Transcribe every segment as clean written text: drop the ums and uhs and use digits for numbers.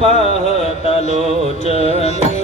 पाहता लोचनी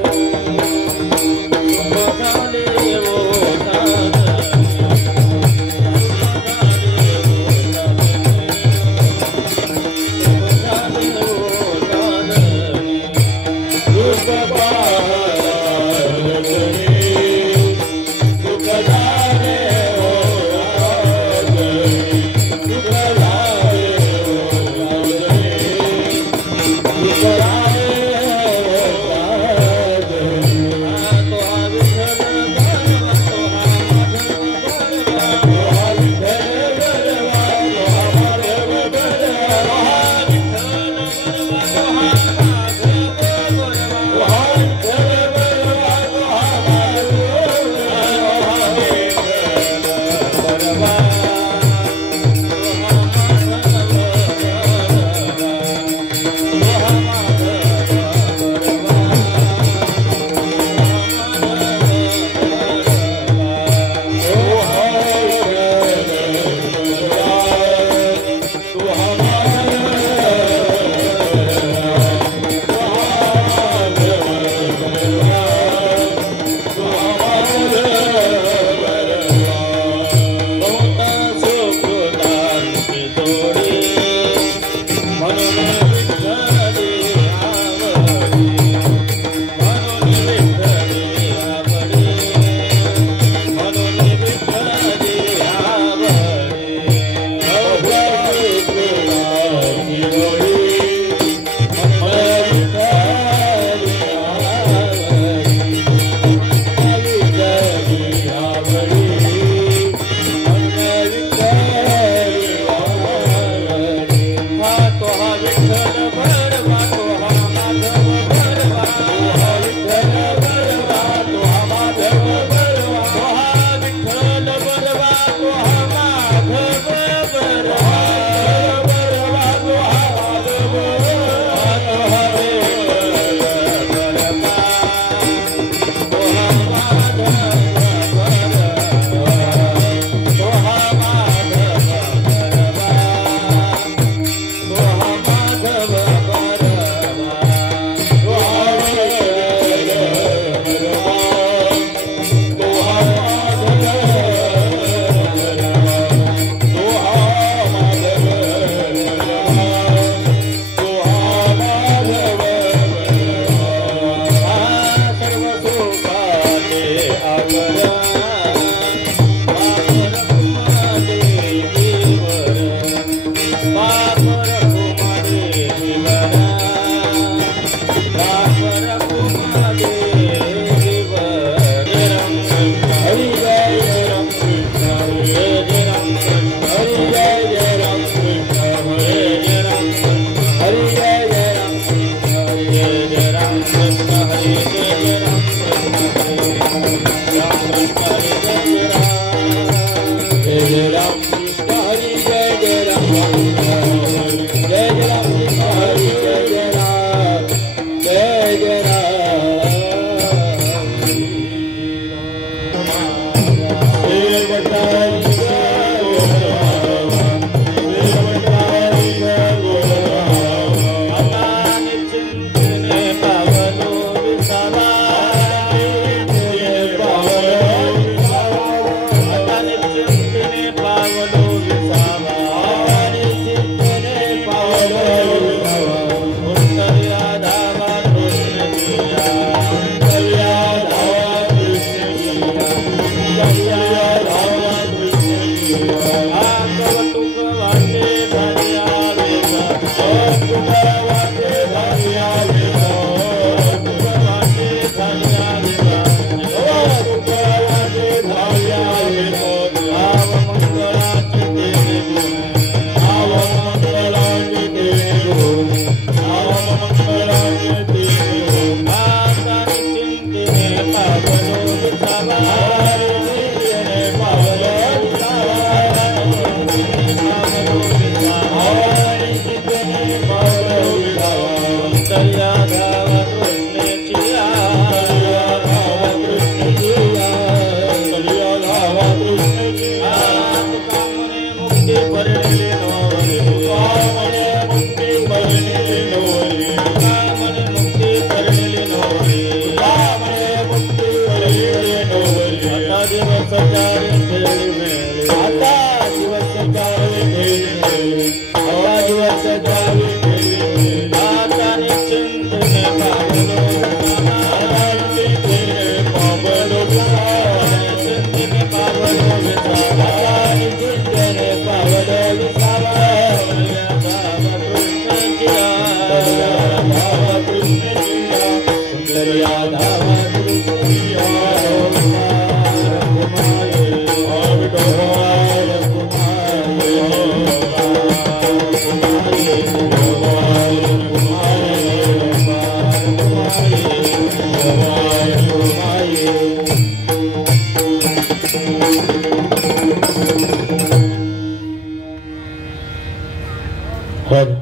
hello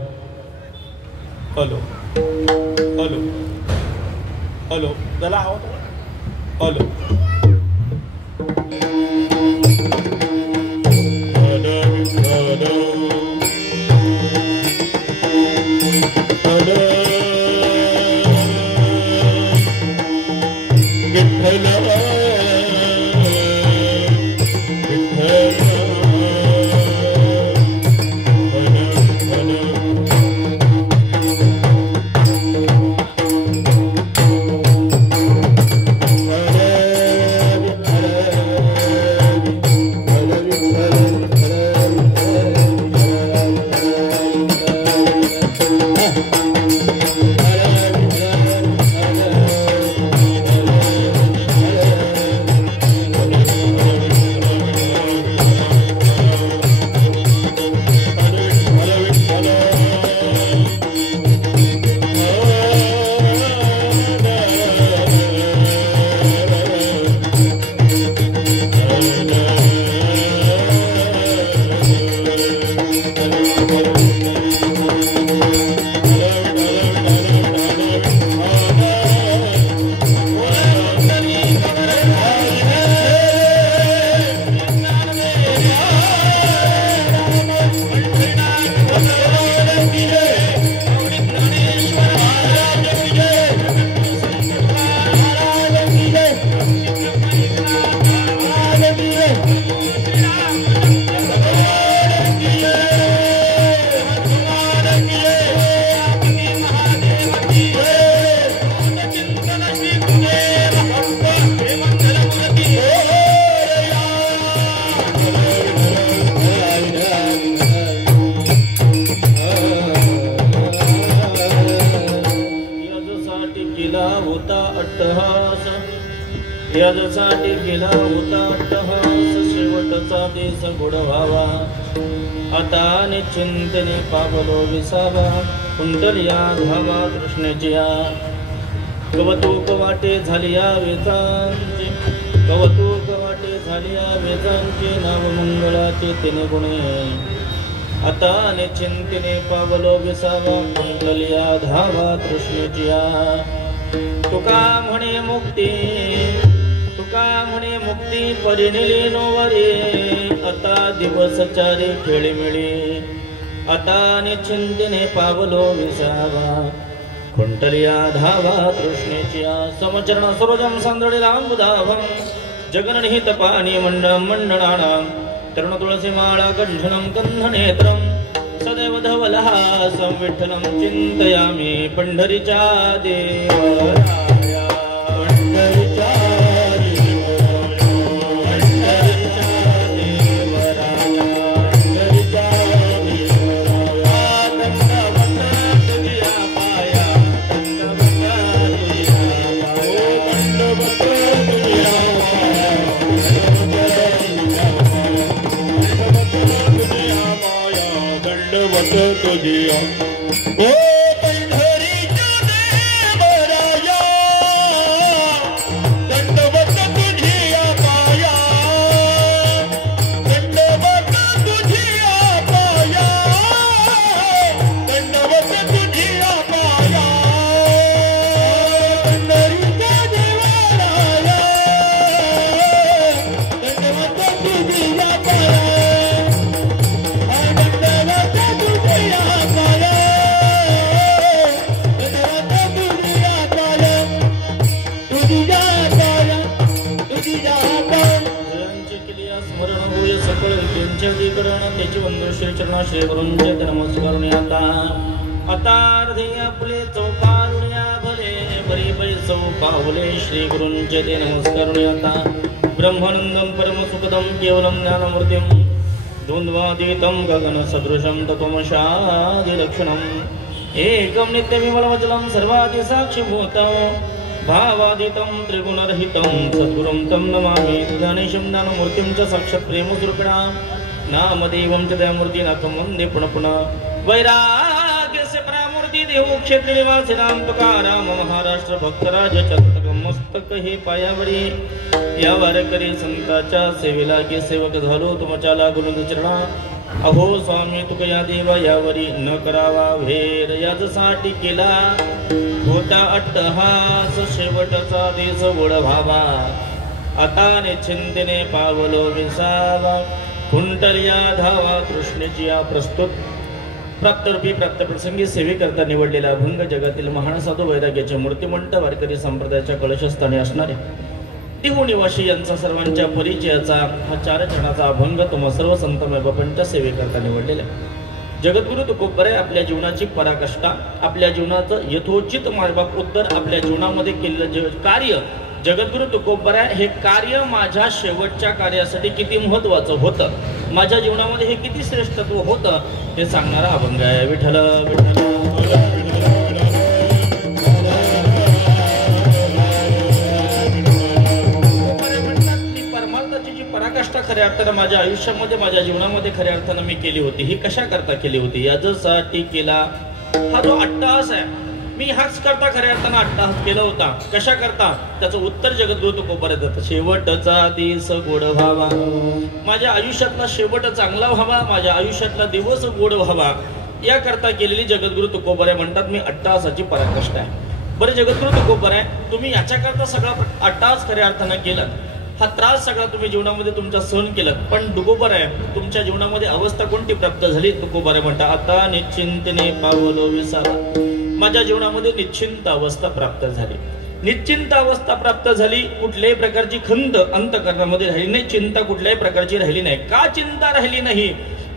hello hello त्याला हवं हॅलो यासाठी गेला होता अट्टहास शेवटचा देश गोड व्हावा आता निश्चिंतने पावलो विसावा कुंडलिया धावा तृष्णेच्या कवतूक वाटे झालिया वेदांचे कवतूक वाटे झालिया वेदांचे नाव मंगळाचे तिने गुणे आता निश्चिंतने पावलो विसावा कुंडलिया धावा तृष्णेच्या तुका म्हणे मुक्ती परिणिली नोवरे आता दिवस चारी खेळीमिळी आता निश्चिंतीने पावलो विसावा कुंडलिया धावा तृष्णेच्या समचरण सरोजम संदडिलांबुधाभं जगननिहित पाणी मंडणानां तरुण तुळसी माळा कंठनं कंठनेत्रं सदैव धवलहासं विठ्ठलं चिंतयामि पंढरीच्या देवराया पंढरीच्या तुझिया ओ पंढरीच्या देवराया दंडवत तुझिया पाया दंडवत तुझिया पाया दंडवत तुझिया पाया पंढरीच्या देवराया दंडवत तुझिया पाया त्याची वंदन श्री चरणाश्री गुरूंचे नमस्कारुणी आता हृदय आपले चौकारुण्या भले बरी पैसौ पावले श्री गुरूंचे ते नमस्कारुणी आता ब्रह्मानंदम परम सुखदम केवलम ज्ञानमूर्तिम द्वंद्वातीतं गगन सदृशं तत्वमशादि लक्षणम् एकं नित्यविमलवचलं सर्वादि साक्षिभूतं भावादितं त्रिगुणरहितं सद्गुरुं तं नमामि गणेशं ज्ञानमूर्तिं च साक्षात् प्रेमस्वरूपिणा नामदेवं च दयामूर्तिनाथं वन्दे पुनः पुनः वैराग्यस्य परामूर्ति देवो क्षेत्र निवासिनां तुकाराम महाराष्ट्र भक्तराज चतुर्गम मस्तक हे पायावरी या वारकरी संतांच्या सेवेला की सेवक झालो तुमच्या लागून चरणा अहो स्वामी तुकया देवा यावरी न करावा भेर याजसाठी केला होता अट्टहास शेवटचा देश गोड व्हावा आता निश्चिंतेने पावलो विसावा कुंटलिया धावा कृष्णेची या प्रस्तुत प्राप्तरूपी प्राप्त प्रसंगी सेवेकरता निवडलेला अभंग जगातील महान साधू वैराग्याचे मूर्तिमंत वारकरी संप्रदायाच्या कलशस्थानी असणारे तिहू निवासी यांचा सर्वांच्या परिचयाचा हा 4 चरणाचा अभंग तुम्हा सर्व संत मैबापांच्या सेवेकरता निवडलेला जगद्गुरु तुकोबराय आपल्या जीवनाची पराकाष्ठा आपल्या जीवनाचं यथोचित मायबाप उत्तर आपल्या जीवनामध्ये केलेलं कार्य जगद्गुरु तुकोबराय हे कार्य माझ्या शेवटच्या कार्यासाठी किती महत्वाचं होतं माझ्या जीवनामध्ये हे किती श्रेष्ठत्व होतं हे सांगणारा अभंग आहे विठ्ठल विठ्ठल पराकाष्ठा खऱ्या अर्थानं माझ्या आयुष्यामध्ये माझ्या जीवनामध्ये खऱ्या अर्थानं मी केली होती ही कशा करता केली होती यासाठी केला हा जो अट्टहास आहे मी हाच करता खऱ्या अर्थानं अट्टहास केला होता कशा करता त्याचं उत्तर जगद्गुरु तुकोबराय देतात शेवटचा दिवस गोड व्हावा माझ्या आयुष्यातला शेवट चांगला व्हावा माझ्या आयुष्यातला दिवस गोड व्हावा या करता केलेली जगद्गुरु तुकोबराय म्हणतात मी अट्टहासाची पराकाष्ठा आहे बरं जगद्गुरु तुकोबराय तुम्ही याच्याकरता सगळा अट्टहास खऱ्या अर्थानं केला हा त्रास सगळा तुम्ही जीवनामध्ये तुमचा सहन केला पण तुकोबराय तुमच्या जीवनामध्ये अवस्था कोणती प्राप्त झाली तुकोबराय म्हणता आता निश्चिंतेने पावलो विसावा माझ्या जीवनामध्ये निश्चिंत अवस्था प्राप्त झाली निश्चिंत अवस्था प्राप्त झाली कुठल्याही प्रकारची खंत अंतःकरणामध्ये राहिली नाही चिंता कुठल्याही प्रकारची राहिली नाही का चिंता राहिली नाही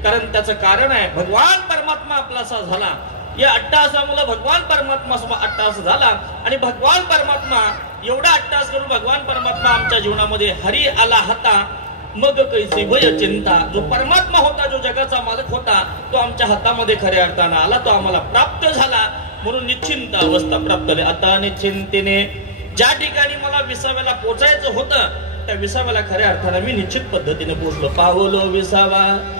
कारण त्याचं कारण आहे भगवान परमात्मा आपलासा झाला या अट्टहासामुळे भगवान परमात्मा अट्टहास झाला आणि भगवान परमात्मा एवढा अट्टहास करून भगवान परमात्मा आमच्या जीवनामध्ये हरी आला होता मग कैसी भय चिंता जो परमात्मा होता जो जगाचा मालक होता तो आमच्या हातामध्ये खऱ्या अर्थानं आला तो आम्हाला प्राप्त झाला म्हणून निश्चिंत अवस्था प्राप्त झाली आता निश्चिंतेने ज्या ठिकाणी मला विसाव्याला पोचायचं होतं त्या विसाव्याला खऱ्या अर्थानं मी निश्चित पद्धतीने पोहोचलो पावलो विसावा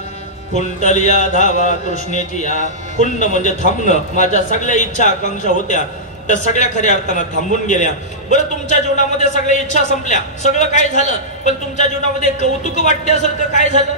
कुंटलिया धावा कृष्णेची या कुंड म्हणजे थांबणं माझ्या सगळ्या इच्छा आकांक्षा होत्या त्या सगळ्या खऱ्या अर्थानं थांबून गेल्या बरं तुमच्या जीवनामध्ये सगळ्या इच्छा संपल्या सगळं काय झालं पण तुमच्या जीवनामध्ये कौतुक वाटण्यासारखं काय झालं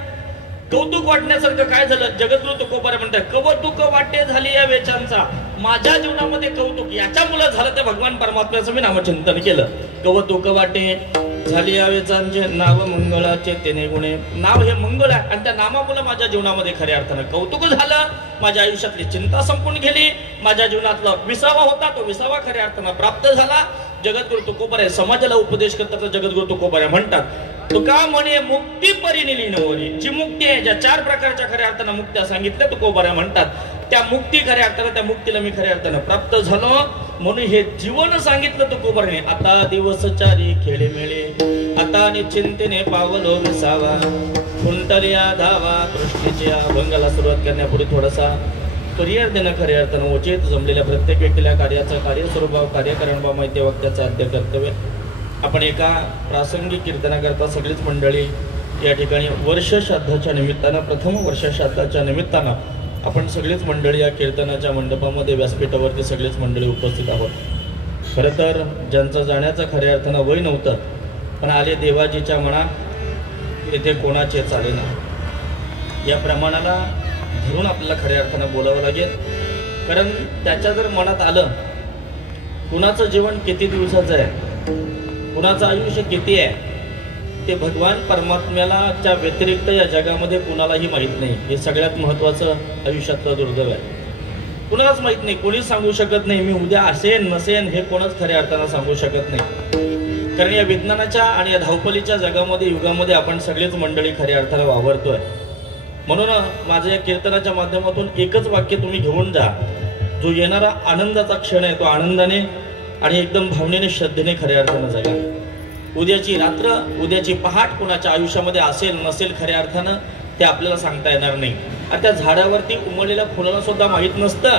कौतुक वाटण्यासारखं काय झालं जगद्गुरु तुकोबराय म्हणतात कौतुक वाटे झाली या वेचांचा माझ्या जीवनामध्ये कौतुक याच्यामुळे झालं ते भगवान परमात्म्याचं मी नामचिंतन केलं कौतुक वाटे झाली या वेचांचे नाव मंगळाचे तेने गुणे नाव हे मंगळ आहे आणि त्या नामामुळे माझ्या जीवनामध्ये खऱ्या अर्थानं कौतुक झालं माझ्या आयुष्यातली चिंता संपून गेली माझ्या जीवनातला विसावा होता तो विसावा खऱ्या अर्थानं प्राप्त झाला जगद्गुरु तुकोबराय समाजाला उपदेश करतात जगद्गुरु तुकोबराय म्हणतात तुका म्हणे मुक्ती परिनिली नवरी जी मुक्ती आहे ज्या 4 प्रकारच्या खऱ्या अर्थानं मुक्त्या सांगितल्या तुकोबराय म्हणतात त्या मुक्ती खऱ्या अर्थानं त्या मुक्तीला मी खऱ्या अर्थानं प्राप्त झालो म्हणून हे जीवन सांगितलं तुकोबरायने आता दिवस 4 खेळे मेळे आता निश्चिंतेने पावलो विसावा कुंटलिया धावा कृष्णेच्या अभंगाला सुरुवात करण्यापूर्वी थोडासा करिअर देणं खऱ्या अर्थानं उचित जमलेल्या प्रत्येक व्यक्तीला कार्याचा कार्यस्वरूप कार्यकरणभाव माहिती वाक्याचं आद्य कर्तव्य आपण एका प्रासंगिक कीर्तनाकरता सगळीच मंडळी या ठिकाणी वर्ष श्राद्धाच्या निमित्तानं प्रथम वर्ष श्राद्धाच्या निमित्तानं आपण सगळीच मंडळी या कीर्तनाच्या मंडपामध्ये व्यासपीठावरती सगळीच मंडळी उपस्थित आहोत खरं तर ज्यांचं जाण्याचं खऱ्या अर्थानं वय नव्हतं पण आले देवाजीच्या मनात येथे कोणाचे चालेना या प्रमाणाला धरून आपल्याला खऱ्या अर्थानं बोलावं लागेल कारण त्याच्या जर मनात आलं कुणाचं जीवन किती दिवसाचं आहे कुणाचं आयुष्य किती आहे ते भगवान परमात्म्याच्या व्यतिरिक्त या जगामध्ये कुणालाही माहीत नाही हे सगळ्यात महत्त्वाचं आयुष्यातलं दुर्दैव आहे कुणालाच माहीत नाही कोणीच सांगू शकत नाही मी उद्या असेन नसेन हे कोणच खऱ्या अर्थानं सांगू शकत नाही कारण या विज्ञानाच्या आणि या धावपळीच्या जगामध्ये युगामध्ये आपण सगळेच मंडळी खऱ्या अर्थानं वावरतोय म्हणून माझ्या या कीर्तनाच्या माध्यमातून एकच वाक्य तुम्ही घेऊन जा जो येणारा आनंदाचा क्षण आहे तो आनंदाने आणि एकदम भावनेने श्रद्धेने खऱ्या अर्थानं जगा उद्याची रात्र उद्याची पहाट कुणाच्या आयुष्यामध्ये असेल नसेल खऱ्या अर्थानं ते आपल्याला सांगता येणार नाही आणि त्या झाडावरती उमललेल्या फुलाला सुद्धा माहीत नसतं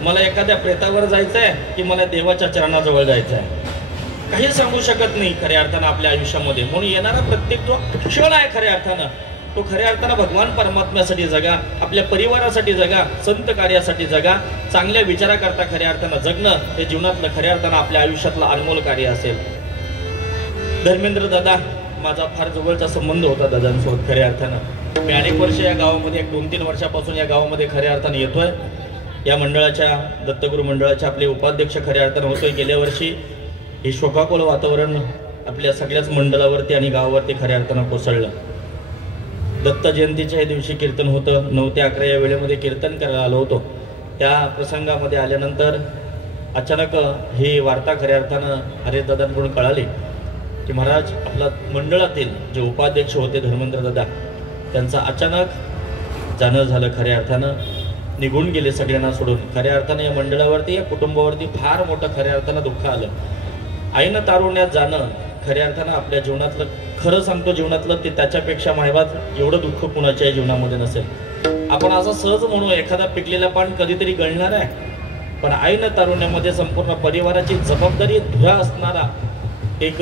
मला एखाद्या प्रेतावर जायचं आहे की मला देवाच्या चरणाजवळ जायचं आहे काही सांगू शकत नाही खऱ्या अर्थानं आपल्या आयुष्यामध्ये म्हणून येणारा प्रत्येक जो क्षण आहे खऱ्या अर्थानं तो खऱ्या अर्थानं भगवान परमात्म्यासाठी जगा आपल्या परिवारासाठी जगा संत कार्यासाठी जगा चांगल्या विचाराकरता खऱ्या अर्थानं जगणं हे जीवनातलं खऱ्या अर्थानं आपल्या आयुष्यातलं अनमोल कार्य असेल धर्मेंद्र दादा माझा फार जवळचा संबंध होता दादांसोबत खऱ्या अर्थानं मी अनेक वर्ष या गावामध्ये 2-3 वर्षापासून या गावामध्ये खऱ्या अर्थाने येतोय. या मंडळाच्या दत्तगुरू मंडळाचे आपले उपाध्यक्ष खऱ्या अर्थाने होतोय. गेल्या वर्षी हे शोकाकुल वातावरण आपल्या सगळ्याच मंडळावरती आणि गावावरती खऱ्या अर्थानं कोसळलं. दत्त जयंतीच्या दिवशी कीर्तन होतं. 9 ते 11 या वेळेमध्ये कीर्तन करायला आलो होतो. त्या प्रसंगामध्ये आल्यानंतर अचानक ही वार्ता खऱ्या अर्थानं हरिदादांकडून कळाली की महाराज आपला मंडळातील जे उपाध्यक्ष होते धर्मेंद्र दादा त्यांचं अचानक जाणं झालं. खऱ्या अर्थानं निघून गेले सगळ्यांना सोडून. खऱ्या अर्थानं या मंडळावरती या कुटुंबावरती फार मोठं खऱ्या अर्थानं दुःख आलं. आईनं तारुण्यात जाणं खऱ्या अर्थानं आपल्या जीवनातलं, खरं सांगतो जीवनातलं ते त्याच्यापेक्षा मायबात एवढं दुःख कुणाच्या जीवनामध्ये नसेल. आपण असं सहज म्हणू एखादा पिकलेला पान कधीतरी गळणार आहे, पण आईनं तारुण्यामध्ये संपूर्ण परिवाराची जबाबदारी धुरा असणारा एक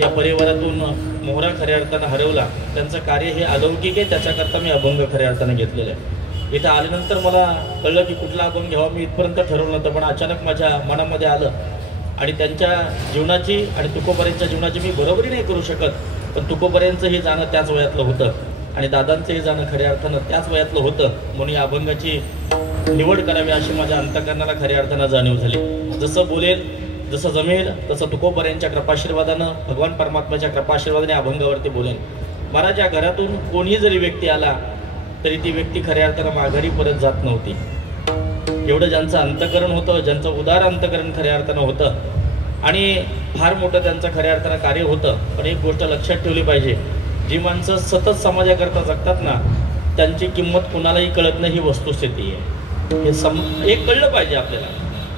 या परिवारातून मोहरा खऱ्या अर्थानं हरवला. त्यांचं कार्य हे अलौकिक आहे. त्याच्याकरता मी अभंग खऱ्या अर्थानं घेतलेलं आहे. इथं आल्यानंतर मला कळलं की कुठला अभंग घ्यावा मी इथपर्यंत ठरवलं नव्हतं, पण अचानक माझ्या मनामध्ये आलं. आणि त्यांच्या जीवनाची आणि तुकोबऱ्यांच्या जीवनाची मी बरोबरी नाही करू शकत, पण तुकोबऱ्यांचंही जाणं त्याच वयातलं होतं आणि दादांचंही जाणं खऱ्या अर्थानं त्याच वयातलं होतं. म्हणून या अभंगाची निवड करावी अशी माझ्या अंतःकरणाला खऱ्या अर्थानं जाणीव झाली. जसं बोलेल, जसं जमेल तसं तुकोबऱ्यांच्या कृपाशीर्वादानं, भगवान परमात्म्याच्या कृपाशीर्वादाने अभंगावरती बोलेन. महाराज या घरातून कोणी जरी व्यक्ती आला तरी ती व्यक्ती खऱ्या अर्थानं माघारी परत जात नव्हती. एवढं ज्यांचं अंतकरण होतं, ज्यांचं उदार अंतकरण खऱ्या अर्थानं होतं आणि फार मोठं त्यांचं खऱ्या अर्थानं कार्य होतं. पण एक गोष्ट लक्षात ठेवली पाहिजे, जी माणसं सतत समाजाकरता जगतात ना त्यांची किंमत कुणालाही कळत नाही, ही वस्तुस्थिती आहे. हे एक कळलं पाहिजे आपल्याला.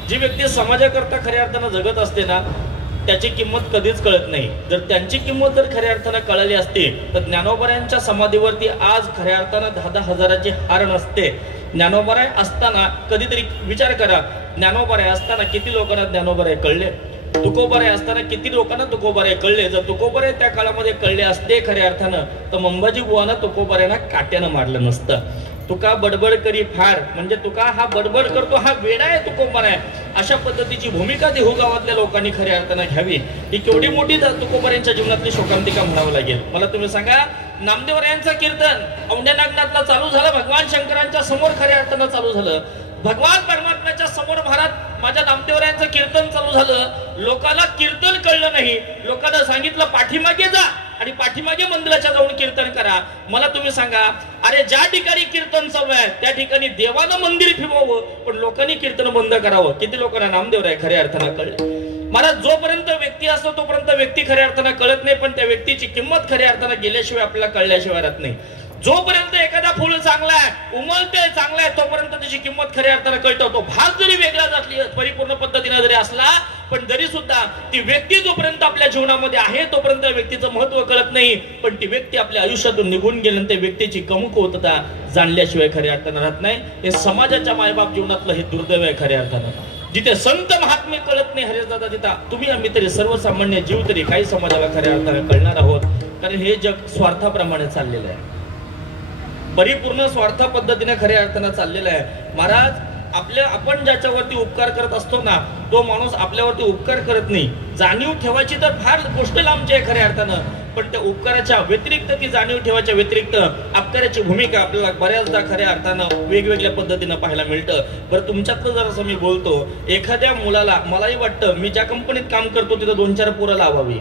जी व्यक्ती समाजाकरता खऱ्या अर्थानं जगत असते ना त्याची किंमत कधीच कळत नाही. जर त्यांची किंमत जर खऱ्या अर्थानं कळली असती तर ज्ञानोबारायांच्या समाधीवरती आज खऱ्या अर्थानं 10-10 हजाराची हार नसते. ज्ञानोबाराय असताना कधीतरी विचार करा, ज्ञानोबाराय असताना किती लोकांना ज्ञानोबाराय कळले, तुकोबाराय असताना किती लोकांना तुकोबाराय कळले. जर तुकोबाराय त्या काळामध्ये कळले असते खऱ्या अर्थानं तर मंबाजी बुवानं तुकोबारायांना काट्यानं मारलं नसतं. तुका बडबड करी फार म्हणजे तुका हा बडबड करतो हा वेडा आहे तुकोबाराय, अशा पद्धतीची भूमिका देहू गावातल्या लोकांनी खऱ्या अर्थानं घ्यावी. ही केवढी मोठी तुकोबारायांच्या जीवनातली शोकांतिका म्हणावं लागेल. मला तुम्ही सांगा, नामदेवरायांचं कीर्तन औंढ्या नागनाथला चालू झालं, भगवान शंकरांच्या समोर खऱ्या अर्थानं चालू झालं. भगवान परमात्म्याच्या समोर महाराज माझ्या नामदेवरायांचं कीर्तन चालू झालं. लोकांना कीर्तन कळलं नाही. लोकांना सांगितलं पाठीमागे जा आणि पाठीमागे मंदिराच्या जाऊन कीर्तन करा. मला तुम्ही सांगा, अरे ज्या ठिकाणी कीर्तन चालू आहे त्या ठिकाणी देवानं मंदिर फिरवावं, पण लोकांनी कीर्तन बंद करावं. किती लोकांना नामदेवराय खऱ्या अर्थानं कळले. महाराज जोपर्यंत व्यक्ती असतो तोपर्यंत व्यक्ती खऱ्या अर्थानं कळत नाही, पण त्या व्यक्तीची किंमत खऱ्या अर्थानं गेल्याशिवाय आपल्याला कळल्याशिवाय राहत नाही. जोपर्यंत एखादा फुल चांगला आहे, उमलते चांगला आहे, तोपर्यंत त्याची किंमत खऱ्या अर्थानं कळतो. तो भाग जरी वेगळा जातली परिपूर्ण पद्धतीने जरी असला, पण जरी सुद्धा ती व्यक्ती जोपर्यंत आपल्या जीवनामध्ये आहे तोपर्यंत व्यक्तीचं महत्व कळत नाही. पण ती व्यक्ती आपल्या आयुष्यातून निघून गेल्यानंतर व्यक्तीची कमकुवतता जाणल्याशिवाय खऱ्या अर्थानं राहत नाही. हे समाजाच्या मायबाप जीवनातलं हे दुर्दैव आहे खऱ्या अर्थानं. जिथे संत महात्मे कळत नाही हरिदादा, तिथं तुम्ही आम्ही तरी सर्वसामान्य जीव तरी काही समाजाला खऱ्या अर्थानं कळणार आहोत. कारण हे जग स्वार्थाप्रमाणे चाललेलं आहे, परिपूर्ण स्वार्थ पद्धतीने खऱ्या अर्थानं चाललेलं आहे. महाराज आपण ज्याच्यावरती उपकार करत असतो ना तो माणूस आपल्यावरती उपकार करत नाही. जाणीव ठेवायची तर फार गोष्ट लांबची आहे खऱ्या अर्थानं, पण त्या उपकाराच्या व्यतिरिक्त ती जाणीव ठेवायच्या व्यतिरिक्त अपकाराची भूमिका आपल्याला बऱ्याचदा खऱ्या अर्थानं वेगवेगळ्या पद्धतीनं पाहायला मिळतं. बरं तुमच्यातलं जर असं मी बोलतो, एखाद्या मुलाला, मलाही वाटतं मी ज्या कंपनीत काम करतो तिथं 2-4 पोरं लावावी,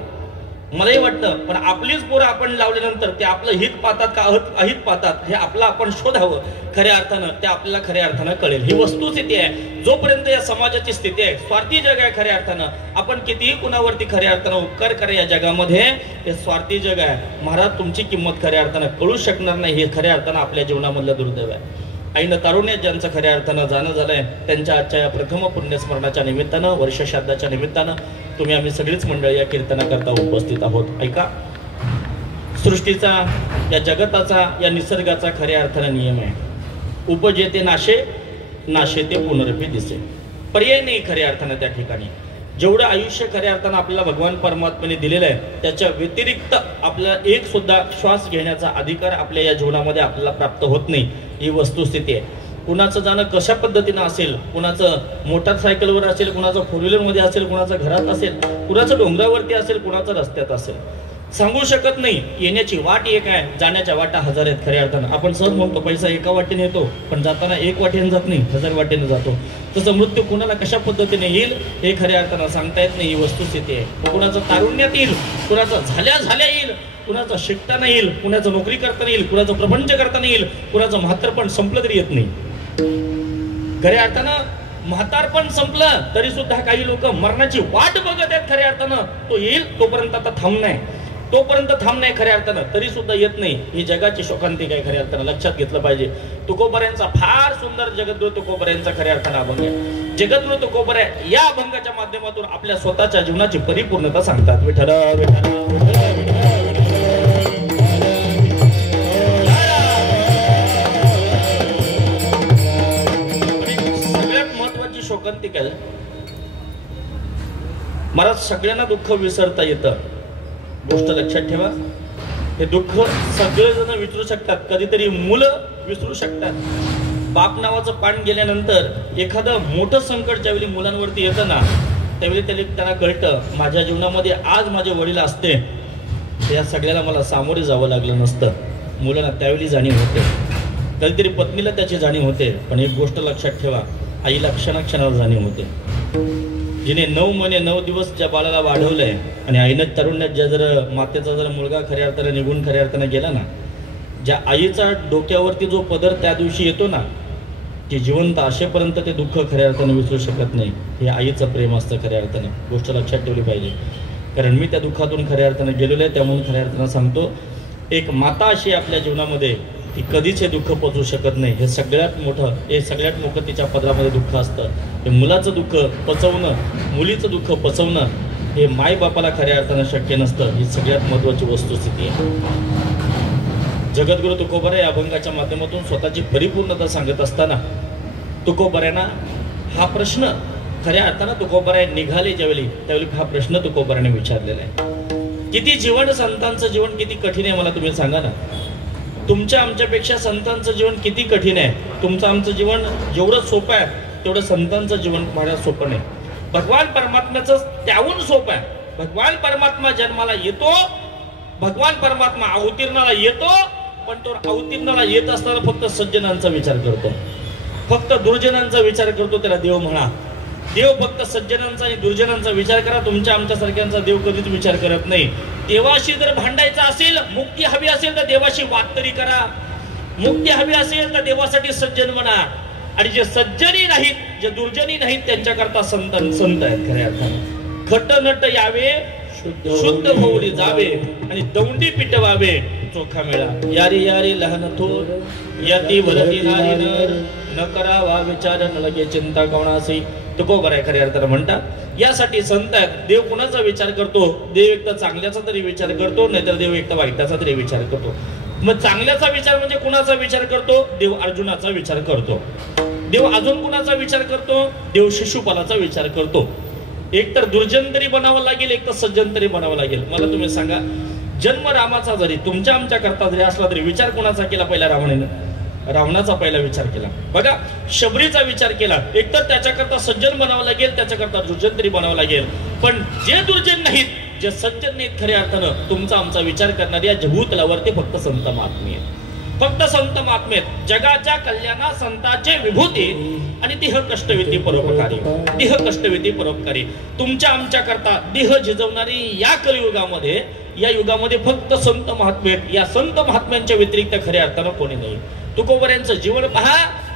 मलाही वाटतं, पण आपलीच पोरं आपण लावल्यानंतर ते आपलं हित पाहतात का अहित पाहतात हे आपलं आपण शोधावं खऱ्या अर्थानं. ते आपल्याला खऱ्या अर्थानं कळेल. ही वस्तुस्थिती आहे. जोपर्यंत या समाजाची स्थिती आहे, स्वार्थी जग आहे खऱ्या अर्थानं. आपण कितीही कुणावरती खऱ्या अर्थानं उपकार करा या जगामध्ये, हे स्वार्थी जग आहे. महाराज तुमची किंमत खऱ्या अर्थानं कळू शकणार नाही. हे खऱ्या अर्थानं आपल्या जीवनामधलं दुर्दैव आहे. आईनं तारुण्यात ज्यांचं खऱ्या अर्थानं जाणं झालंय त्यांच्या आजच्या या प्रथम पुण्यस्मरणाच्या निमित्तानं, वर्षश्राद्धाच्या निमित्तानं तुम्ही आम्ही सगळीच मंडळी या कीर्तनाकरता उपस्थित आहोत. ऐका, सृष्टीचा, या जगताचा, या निसर्गाचा खऱ्या अर्थानं नियम आहे, उपजेते नाशे, नाशे ते पुनरपी दिसे. पर्याय नाही खऱ्या अर्थानं त्या ठिकाणी. जेवढं आयुष्य खऱ्या अर्थानं आपल्याला भगवान परमात्म्याने दिलेलं आहे त्याच्या व्यतिरिक्त आपल्याला एक सुद्धा श्वास घेण्याचा अधिकार आपल्या या जीवनामध्ये आपल्याला प्राप्त होत नाही. ही वस्तुस्थिती आहे. कुणाचं जाणं कशा पद्धतीनं असेल, कुणाचं मोटारसायकलवर असेल, कुणाचं 4 व्हीलरमध्ये असेल, कुणाचं घरात असेल, कुणाचं डोंगरावरती असेल, कुणाचं रस्त्यात असेल. सांगू शकत नाही. येण्याची वाट एक आहे, जाण्याच्या वाटा हजार आहेत. खऱ्या अर्थानं आपण सहज म्हणतो पैसा एका वाटेने येतो, पण जाताना एक वाटेने जात नाही, हजार वाटेने जातो. तसं मृत्यू कुणाला कशा पद्धतीने येईल हे खऱ्या अर्थानं सांगता येत नाही. ही वस्तुस्थिती आहे. कुणाचं तारुण्यात येईल, कुणाचं झाल्या येईल, कुणाचं शिकताना येईल, कुणाचं नोकरी करताना येईल, कुणाचं प्रपंच करताना येईल, कुणाचं म्हातारपण संपलं तरी येत नाही. खऱ्या अर्थानं म्हातारपण संपलं तरी सुद्धा काही लोक मरणाची वाट बघत आहेत. खऱ्या अर्थानं तो येईल तोपर्यंत आता थांब नाही खऱ्या अर्थानं, तरी सुद्धा येत नाही. ही जगाची शोकांतिक आहे. खऱ्या अर्थानं लक्षात घेतलं पाहिजे. तुकोबऱ्यांचा फार सुंदर जगद्गुरु तुकोबऱ्यांचा खऱ्या अर्थानं अभंग आहे. जगद्गुरु तुकोबऱ्या या अभंगाच्या माध्यमातून आपल्या स्वतःच्या जीवनाची परिपूर्णता सांगतात. विठ्ठल सगळ्यात महत्वाची शोकांतिक आहे. मला सगळ्यांना दुःख विसरता येतं. गोष्ट लक्षात ठेवा, हे दुःख सगळेजण विसरू शकतात. कधीतरी मुलं विसरू शकतात. बाप नावाचं पान गेल्यानंतर एखादं मोठं संकट ज्यावेळी मुलांवरती येतं ना, त्यावेळी त्यांना कळतं माझ्या जीवनामध्ये आज माझे वडील असते या सगळ्याला मला सामोरे जावं लागलं नसतं. मुलांना त्यावेळी जाणीव होते, कधीतरी पत्नीला त्याची जाणीव होते. पण एक गोष्ट लक्षात ठेवा, आईला क्षणाक्षणाला जाणीव होते. जिने 9 महिने 9 दिवस ज्या बाळाला वाढवलंय आणि आईनं तरुण्यात ज्या जर मातेचा जर मुलगा खऱ्या अर्थानं निघून खऱ्या अर्थानं गेला ना, ज्या आईचा डोक्यावरती जो पदर त्या दिवशी येतो ना, ती जिवंत असेपर्यंत ते दुःख खऱ्या अर्थानं विसरू शकत नाही. हे आईचं प्रेम असतं खऱ्या अर्थानं. गोष्ट लक्षात ठेवली पाहिजे. कारण मी त्या दुःखातून खऱ्या अर्थानं गेलेलो आहे. त्यामुळे खऱ्या अर्थानं सांगतो, एक माता अशी आपल्या जीवनामध्ये ती कधीच हे दुःख पोचू शकत नाही. हे सगळ्यात मोठं तिच्या पदरामध्ये दुःख असतं. हे मुलाचं दुःख पचवणं, मुलीचं दुःख पचवणं हे माय बापाला खऱ्या अर्थानं शक्य नसतं. ही सगळ्यात महत्वाची वस्तुस्थिती आहे. जगद्गुरु तुकोबरा या अभंगाच्या माध्यमातून स्वतःची परिपूर्णता सांगत असताना तुकोबऱ्यांना हा प्रश्न खऱ्या अर्थानं तुकोबरा निघाले त्यावेळी हा प्रश्न तुकोबऱ्याने विचारलेला आहे. किती जीवन, संतांचं जीवन किती कठीण आहे मला तुम्ही सांगा ना. तुमच्या आमच्यापेक्षा संतांचं जीवन किती कठीण आहे. तुमचं आमचं जीवन जेवढं सोपं आहे तेवढं संतांचं जीवन फार सोपं नाही. भगवान परमात्म्याचं त्याहून सोपं आहे. भगवान परमात्मा जन्माला येतो, भगवान परमात्मा अवतीर्णाला येतो, पण तो अवतीर्णाला येत असताना फक्त सज्जनांचा विचार करतो, फक्त दुर्जनांचा विचार करतो. त्याला देव म्हणा. देव फक्त सज्जनांचा आणि दुर्जनांचा विचार करा. तुमच्या आमच्या सारख्यांचा देव कधीच विचार करत नाही. देवाशी जर भांडायचं असेल, मुक्ती हवी असेल तर देवाशी वाद तरी करा. मुक्ती हवी असेल तर देवासाठी सज्जन म्हणा. आणि जे सज्जनी नाहीत, जे दुर्जनी नाहीत, त्यांच्याकरता संत आहेत खऱ्या अर्थाने. खट नट यावे, शुद्ध होऊन जावे आणि दौंडी पिटवावे चोखा मेळा. यारी यारी लहान थोर यती वरती नारी नर न करावा विचार न लगे चिंता कोणासी. तुकोबरा खऱ्या अर्थानं म्हणतात, यासाठी संत आहेत. देव कुणाचा विचार करतो? देव एक तर चांगल्याचा तरी विचार करतो, नाहीतर देव एक तर वाईटाचा तरी विचार करतो. मग चांगल्याचा विचार म्हणजे कुणाचा विचार करतो? देव अर्जुनाचा विचार करतो. देव अजून कुणाचा विचार करतो? देव शिशुपालाचा विचार करतो. एक तर दुर्जन तरी बनावं लागेल, एक तर सज्जन तरी बनावं लागेल. मला तुम्ही सांगा, जन्म रामाचा जरी तुमच्या आमच्या करता जरी असला तरी विचार कोणाचा केला पहिला? रावणाचा पहिला विचार केला. बघा, शबरीचा विचार केला. एक तर त्याच्याकरता सज्जन बनावं लागेल, त्याच्याकरता दुर्जन तरी बनावं लागेल. पण जे दुर्जन नाहीत, जे सज्जन नाहीत, खऱ्या अर्थानं तुमचा आमचा विचार करणारे या भूतलावरती फक्त संत महात्मे आहेत. फक्त संत महात्मे आहेत. जगाच्या कल्याणा संतांचे विभूती आणि देह कष्टविधी परोपकारी. देह कष्टविधी परोपकारी तुमच्या आमच्या करता देह झिजवणारी या कलियुगामध्ये, या युगामध्ये फक्त संत महात्मे आहेत. या संत महात्म्यांच्या व्यतिरिक्त खऱ्या अर्थानं कोणी नाही. तुकोबऱ्यांचं जीवन पहा.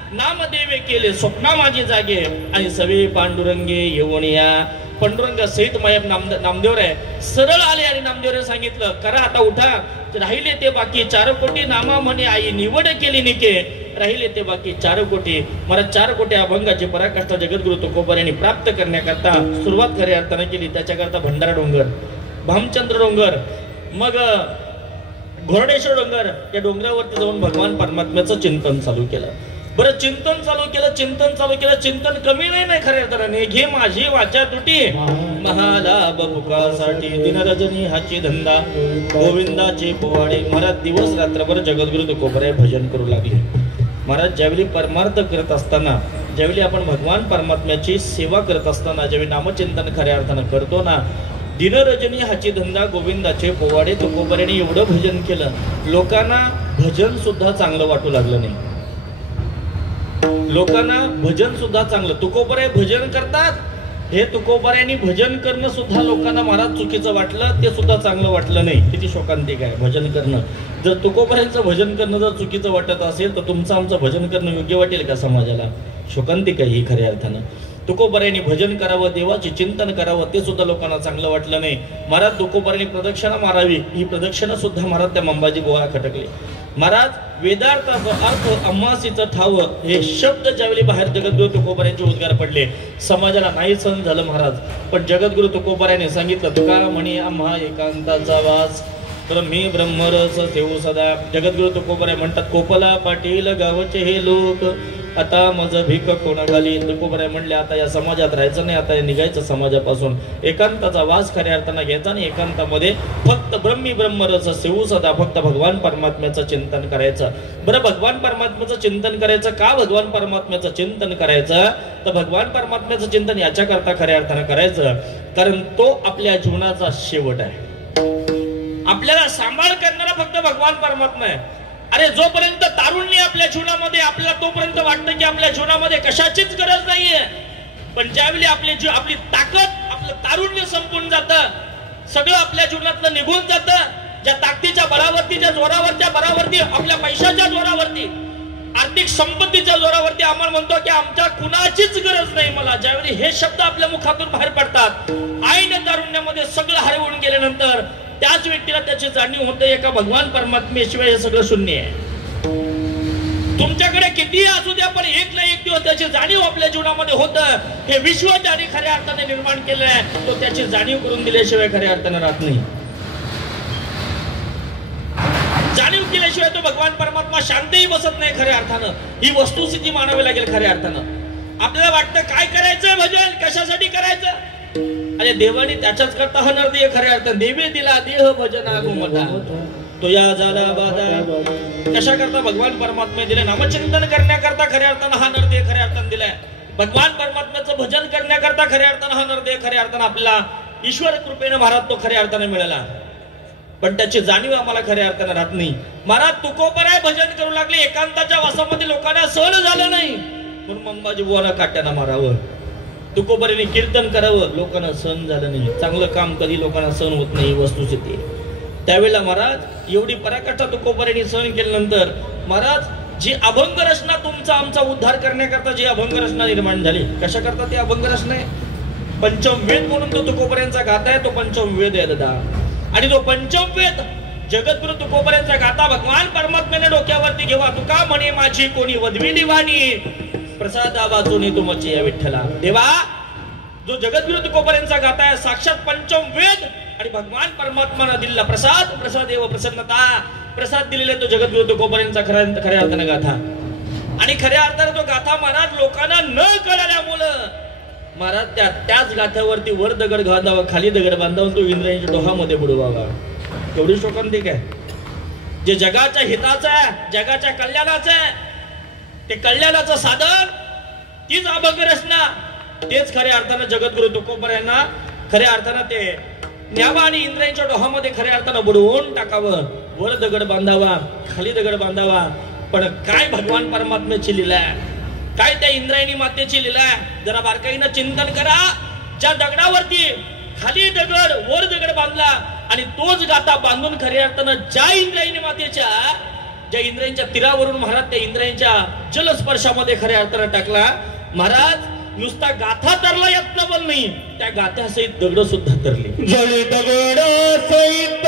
नामदेवे केले स्वप्ना माझी जागे आणि सवे पांडुरंगे येऊन या. पांडुरंग सहित मायब नामदेवर आहे. सरळ आले आणि नामदेवने सांगितलं, करा आता उठा. राहिले ते बाकी 4 कोटी नामा म्हणे आई निवड केली निके. राहिले ते बाकी 4 कोटी. मला 4 कोटी अभंगाची पराकाष्ठा जगद्गुरु तुकोबऱ्यांनी प्राप्त करण्याकरता सुरुवात खऱ्या अर्थानं केली. त्याच्याकरता भंडारा डोंगर, भामचंद्र डोंगर, मग घोरडेश्वर डोंगर, या डोंगरावरती जाऊन भगवान परमात्म्याचं चिंतन चालू केलं. बरं, चिंतन चालू केलं. चिंतन कमी नाही खऱ्या अर्थाने. घे माझी वाचा तुटी महालाभ भुकासाठी दिन रजनी हाची धंदा गोविंदाचे पोवाडे. महाराज दिवस रात्रभर जगद्गुरु तुकोबरा भजन करू लागले. महाराज ज्यावेळी परमार्थ करत असताना, ज्यावेळी आपण भगवान परमात्म्याची सेवा करत असताना, ज्यावेळी नामचिंतन खऱ्या अर्थानं करतो ना, दिनरजनी हाची धंदा गोविंदाचे पोवाडे तुकोबऱ्याने एवढं भजन केलं, लोकांना भजन सुद्धा चांगलं वाटू लागलं नाही. लोकांना भजन सुद्धा चांगलं, तुकोबरे भजन करतात, हे तुकोबऱ्याने भजन करणं सुद्धा लोकांना महाराज चुकीचं वाटलं, ते सुद्धा चांगलं वाटलं नाही. किती शोकांतिक आहे भजन करणं. जर तुकोबऱ्यांचं भजन करणं जर चुकीचं वाटत असेल तर तुमचं आमचं भजन करणं योग्य वाटेल का समाजाला? शोकांतिक आहे ही खऱ्या अर्थानं. तुकोबऱ्यांनी भजन करावं, देवाचे चिंतन करावं, ते सुद्धा लोकांना चांगलं वाटलं नाही. महाराज तुकोबऱ्यांनी प्रदक्षिणा मारावी, ही प्रदक्षिणा सुद्धा महाराज त्या अंबाजी बुवाला खटकले. महाराज वेदार्थाचा अर्थ अम्मासीचं ठावं हे शब्द ज्यावेळी बाहेर जगद्गुरु तुकोबऱ्यांचे उद्गार पडले, समाजाला नाही सहन झालं महाराज. पण जगद्गुरु तुकोबऱ्याने सांगितलं, तुका म्हणे आम्हा एकांताचा वास, तर मी ब्रह्मरस सेवू सदा. जगद्गुरु तुकोबऱ्या म्हणतात, कोपला पाटील गावचे हे लोक, आता मज भीक कोणा घाली. तुकोबऱ्या म्हणले, आता या समाजात राहायचं नाही, आता निघायचं समाजापासून. एकांताचा वास खऱ्या अर्थानं घ्यायचा आणि एकांतामध्ये फक्त ब्रह्मरस सेवू सदा, फक्त भगवान परमात्म्याचं चिंतन करायचं. बरं, भगवान परमात्म्याचं चिंतन करायचं का? भगवान परमात्म्याचं चिंतन करायचं तर भगवान परमात्म्याचं चिंतन याच्याकरता खऱ्या अर्थानं करायचं, कारण तो आपल्या जीवनाचा शेवट आहे. आपल्याला सांभाळ करणारा फक्त भगवान परमात्मा आहे. अरे जोपर्यंत तारुण्य आपल्या जीवनामध्ये, आपल्याला तोपर्यंत वाटतं की आपल्या जीवनामध्ये कशाचीच गरज नाहीये. पण ज्यावेळी आपली ताकद, आपलं तारुण्य संपून जातं, सगळं आपल्या जीवनातलं निघून जातं, ज्या ताकदीच्या बळावरती, ज्या जोरावरच्या बळावरती, आपल्या पैशाच्या जोरावरती, आर्थिक संपत्तीच्या जोरावरती आम्हाला म्हणतो की आमच्या कुणाचीच गरज नाही मला, ज्यावेळी हे शब्द आपल्या मुखातून बाहेर पडतात, आईने तारुण्यामध्ये सगळं हरवून गेल्यानंतर त्याच व्यक्तीला त्याची जाणीव होते, एका भगवान परमात्म्याशिवाय हे सगळं शून्य आहे. तुमच्याकडे किती असू द्या, पण एक ना एक दिवस त्याची जाणीव आपल्या जीवनामध्ये होतं. हे विश्व ज्याने खऱ्या अर्थाने निर्माण केलंय, तो त्याची जाणीव करून दिल्याशिवाय खऱ्या अर्थाने राहत नाही. जाणीव केल्याशिवाय तो भगवान परमात्मा शांतही बसत नाही खऱ्या अर्थानं. ही वस्तुस्थिती मानावी लागेल खऱ्या अर्थानं. आपल्याला वाटतं काय करायचंय भजन, कशासाठी करायचं? अरे देवाने त्याच्याच करता हा नरदेह खऱ्या अर्थानं देवे दिला देह भजना गोमता, तो या झाला बाधा. कशा करता? भगवान परमात्मा दिले नामचिंतन करण्याकरता खऱ्या अर्थानं हा नरदेह खऱ्या अर्थानं दिलाय. भगवान परमात्म्याचं भजन करण्याकरता खऱ्या अर्थानं हा नरदेह खऱ्या अर्थानं आपला ईश्वर कृपेने महाराज तो खऱ्या अर्थाने मिळाला. पण त्याची जाणीव आम्हाला खऱ्या अर्थानं राहत नाही. महाराज तुकोबराय भजन करू लागले, एकांताच्या वासामध्ये लोकांना सहन झालं नाही, म्हणून अंबाजी बुवाला काट्यानं मारावं, तुकोबऱ्याने कीर्तन करावं, लोकांना सहन झालं नाही. चांगलं काम कधी लोकांना सहन होत नाही, वस्तुस्थिती. त्यावेळेला महाराज एवढी पराकाष्ठा तुकोबऱ्याने सहन केल्यानंतर महाराज जी अभंग रचना तुमचा आमचा उद्धार करण्याकरता जी अभंग रचना निर्माण झाली, कशा करता ती अभंग रचना आहे? पंचम वेद म्हणून तो तुकोबऱ्यांचा गाथा आहे, तो पंचम वेद आहे दादा. आणि तो पंचम वेद जगद्गुरु तुकोबऱ्यांचा गाथा भगवान परमात्म्याने डोक्यावरती घेवा. तुका म्हणे माझी कोणी वधविली वाणी, प्रसादा वाचून तुमची या विठ्ठला. देवा, जो जगद्गुरु तुकोबऱ्यांचा गाथा आहे, साक्षात पंचम वेद आणि भगवान परमात्माने दिलेला प्रसाद, प्रसाद एव प्रसन्नता, प्रसाद दिलेला तो जगद्गुरु तुकोबऱ्यांचा खऱ्या अर्थाने गाथा. आणि खऱ्या अर्थाने तो गाथा महाराज लोकांना न कळल्यामुळं महाराज त्याच गाथ्यावरती वर दगड बांधावा, खाली दगड बांधावा, तो इंद्रायणीच्या डोहामध्ये बुडवावा. एवढी शोकांतिक आहे. जे जगाच्या हिताचं आहे, जगाच्या कल्याणाचं आहे, ते कल्याणाचं साधन, तीच अभंग रचना, तेच खऱ्या अर्थानं जगद्गुरु तुकोबऱ्यांना खऱ्या अर्थानं ते न्यावा आणि इंद्रायणीच्या डोहामध्ये खऱ्या अर्थानं बुडवून टाकावं. वर दगड बांधावा, खाली दगड बांधावा. पण काय भगवान परमात्म्याची लीला आहे, काय त्या इंद्रायणी मातेची लीला आहे, जरा बारकाईनं चिंतन करा. ज्या दगडावरती खाली दगड वर दगड बांधला आणि तोच गाथा बांधून खऱ्या अर्थानं ज्या इंद्रायणी मातेच्या, ज्या इंद्रायणीच्या तीरावरून महाराज त्या इंद्रायणीच्या जलस्पर्शामध्ये खऱ्या अर्थानं टाकला. महाराज नुसता गाथा तरला यातनं पण नाही, त्या गाथ्यासहित दगड सुद्धा तरली. जळी दगड सहित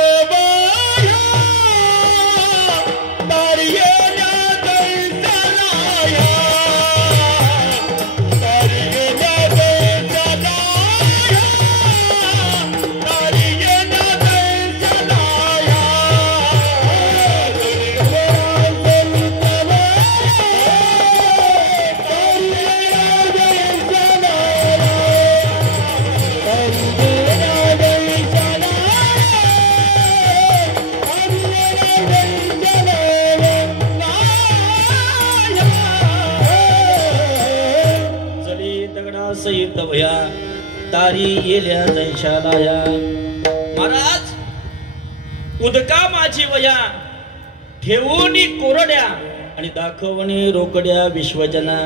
तारी येल्या जैशालाया. महाराज उदका माझी वया ठेवूनी कोरड्या आणि दाखवणी रोकड्या विश्वजना.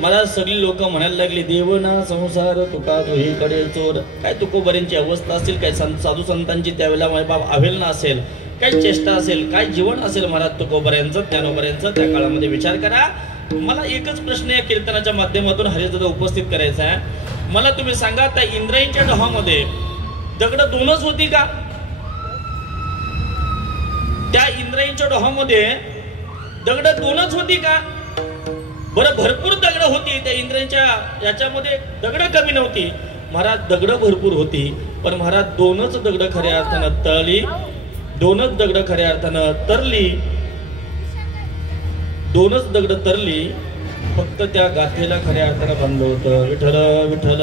मला सगळी लोक म्हणायला लागली देवना संसार तुका दोहीकडे चोर. काय तुकोबऱ्यांची अवस्था असेल, काय साधू संतांची त्यावेळेला मायबाप आवेलना असेल, काय चेष्टा असेल, काय जीवन असेल महाराज तुकोबऱ्यांचं ज्ञानोबऱ्यांचं त्या काळामध्ये विचार करा. मला एकच प्रश्न या कीर्तनाच्या माध्यमातून हरिदादा उपस्थित करायचा आहे. मला तुम्ही सांगा त्या इंद्रायणीच्या डोहामध्ये दगड दोनच होती का? त्या इंद्रायणीच्या डोहामध्ये दगड दोनच होती का? बरं भरपूर दगड होती त्या इंद्रायणीच्या याच्यामध्ये, दगड कमी नव्हती महाराज, दगड भरपूर होती. पण महाराज दोनच दगड खऱ्या अर्थानं तळली, दोनच दगड खऱ्या अर्थानं तरली, दोनच दगड तरली. फक्त त्या गाथेला खऱ्या अर्थानं बांधलं होतं विठ्ठल विठ्ठल.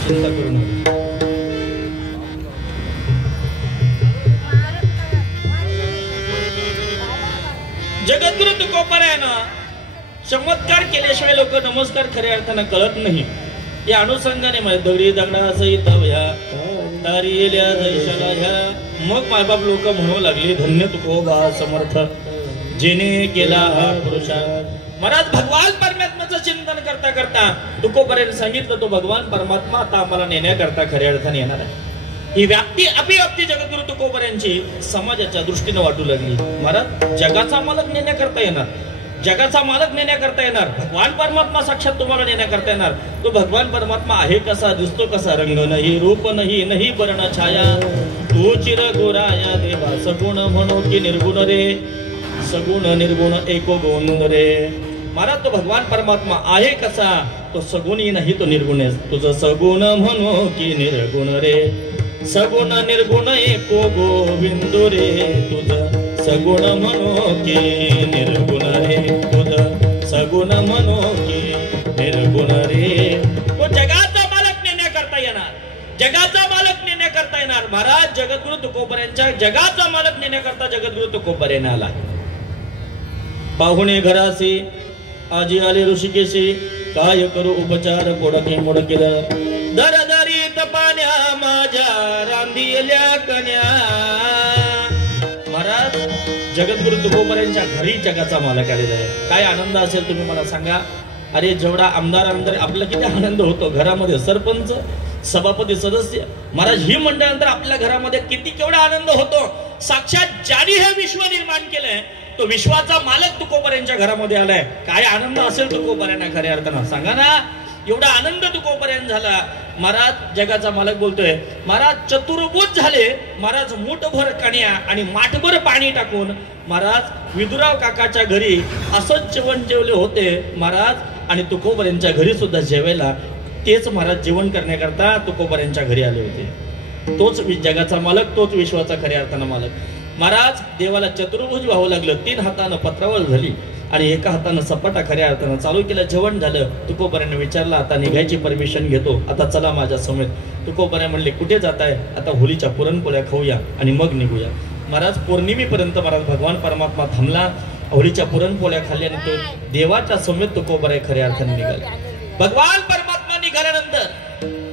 चिंता करू नका. जगद्गुरु तुकोबरायानं चमत्कार केल्याशिवाय लोक नमस्कार खऱ्या अर्थानं कळत नाही. या अनुषंगाने मला दगडी दगडा सहित ह्या तारी येल्या जैशाला ह्या. मग मायबाप लोक म्हणू लागले धन्य तुकोबा समर्थ जिने केला हा पुरुषार्थ. महाराज भगवान परमात्म्याचं चिंतन करता करता तुकोबऱ्याने सांगितलं तो भगवान परमात्मा आता आम्हाला नेण्याकरता खऱ्या अर्थाने येणार आहे. ही व्याप्ती अभिव्याप्ती जगद्गुरु तुकोबऱ्यांची समाजाच्या दृष्टीने वाटू लागली. महाराज जगाचा मालक नेण्याकरता येणार, जगाचा मालक नेण्याकरता येणार, भगवान परमात्मा साक्षात तुम्हाला नेण्याकरता येणार. तो भगवान परमात्मा आहे कसा, दिसतो कसा, रंग नाही रूप नाही नाही वर्ण छाया, तू चिर गोराया देवा सगुण म्हणो की निर्गुण रे, सगुण निर्गुण एको गोंद रे. महाराज तो भगवान परमात्मा आहे कसा, तो सगुणी नाही तो निर्गुण आहे. तुझं सगुण म्हणो की निर्गुण रे, सगुण निर्गुण एको गोविंद रे, तुझं सगुण म्हणो की निर्गुण रे, तुझं सगुण म्हणो की निर्गुण रे. तो जगाचा मालक नेण्याकरता येणार, जगाचा मालक नेण्याकरता येणार. महाराज जगद्गुरु तुकोबऱ्यांच्या जगाचा मालक नेण्याकरता जगद्गुरु तुकोबऱ्याने आला. पाहुणे घरासी आजी आले ऋषिकेशी, काय करू उपचार कोडके मोडकेलं, दरदरीत पाण्या माझ्या रांधिल्या कन्या. महाराज जगद्गुरु तुकोबऱ्यांच्या घरी जगाचा मालक आलेला आहे. काय आनंद असेल तुम्ही मला सांगा. अरे जेवढा आमदार आपला किती आनंद होतो, घरामध्ये सरपंच सभापती सदस्य महाराज ही मंडळानंतर आपल्या घरामध्ये किती केवढा आनंद होतो. साक्षात ज्याने हे विश्व निर्माण केलंय तो विश्वाचा मालक तुकोबऱ्यांच्या घरामध्ये आलाय. काय आनंद असेल तुकोबऱ्यांना खऱ्या अर्थानं सांगा ना. एवढा आनंद तुकोबऱ्यांना झाला. महाराज जगाचा मालक बोलतोय, महाराज चतुर्भुज झाले. महाराज मूठभर कण्या आणि माठभर पाणी टाकून महाराज विदुराव काकाच्या घरी असंच जेवण जेवले होते महाराज. आणि तुकोबऱ्यांच्या घरी सुद्धा जेवायला तेच महाराज जेवण करण्याकरता तुकोबऱ्यांच्या घरी आले होते. तोच जगाचा मालक, तोच विश्वाचा खऱ्या अर्थानं मालक. महाराज देवाला चतुर्भुज व्हावं लागलं. 3 हातानं पत्रावळ झाली आणि एका हातानं सपाटा खऱ्या अर्थानं चालू केलं. जेवण झालं. तुकोबऱ्याने विचारलं आता निघायची परमिशन घेतो, आता चला माझ्या समेत. तुकोबऱ्या म्हणले कुठे जाताय? आता होलीच्या पुरणपोळ्या खाऊया आणि मग निघूया. महाराज पौर्णिमेपर्यंत महाराज भगवान परमात्मा थांबला. होलीच्या पुरणपोळ्या खाल्ल्याने तो देवाच्या समेत तुकोबऱ्या खऱ्या अर्थाने निघाला. भगवान परमात्मा निघाल्यानंतर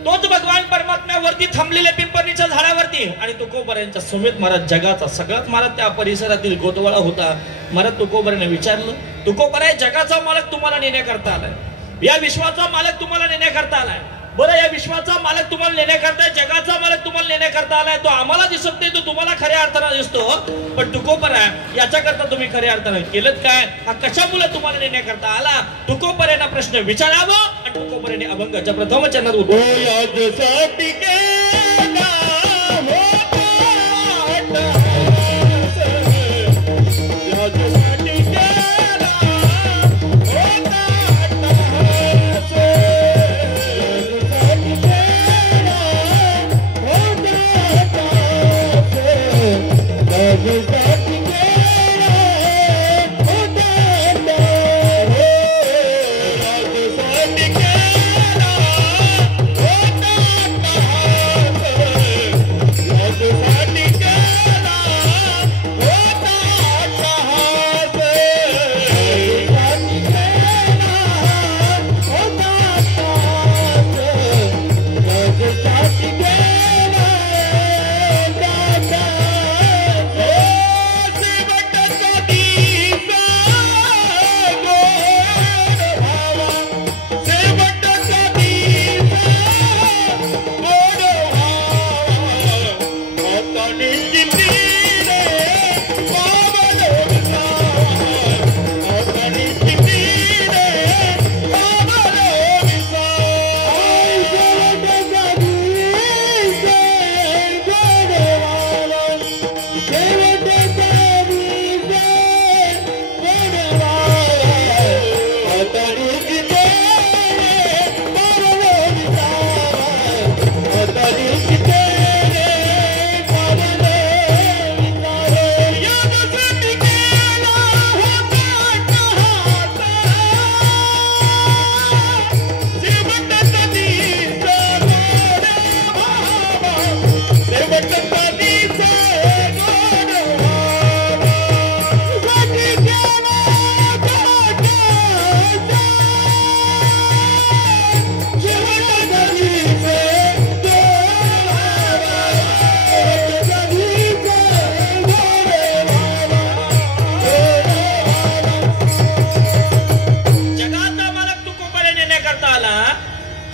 तोच भगवान परमात्म्यावरती थांबलेल्या पिंपरणीच्या झाडावरती आणि तुकोबऱ्यांच्या समेत महाराज जगाचा सगळ्यात महाराज त्या परिसरातील गोतवाळा होता. महाराज तुकोबऱ्याने विचारलं, तुकोबऱ्या जगाचा मालक तुम्हाला नेण्याकरता आलाय, या विश्वाचा मालक तुम्हाला नेण्याकरता आलाय. बरं या विश्वाचा मालक तुम्हाला नेण्याकरता, जगाचा मालक तुम्हाला नेण्याकरता आलाय. तो आम्हाला दिसत नाही, तो तुम्हाला खऱ्या अर्थानं दिसतो. पण तुकोपर याच्या करता तुम्ही खऱ्या अर्थानं केलं काय? हा कशामुळे तुम्हाला निर्णय करता आला? तुकोपऱ्यांना प्रश्न विचारावा आणि तुकोपऱ्याने अभंगाच्या प्रथम चरणात याच्यासाठी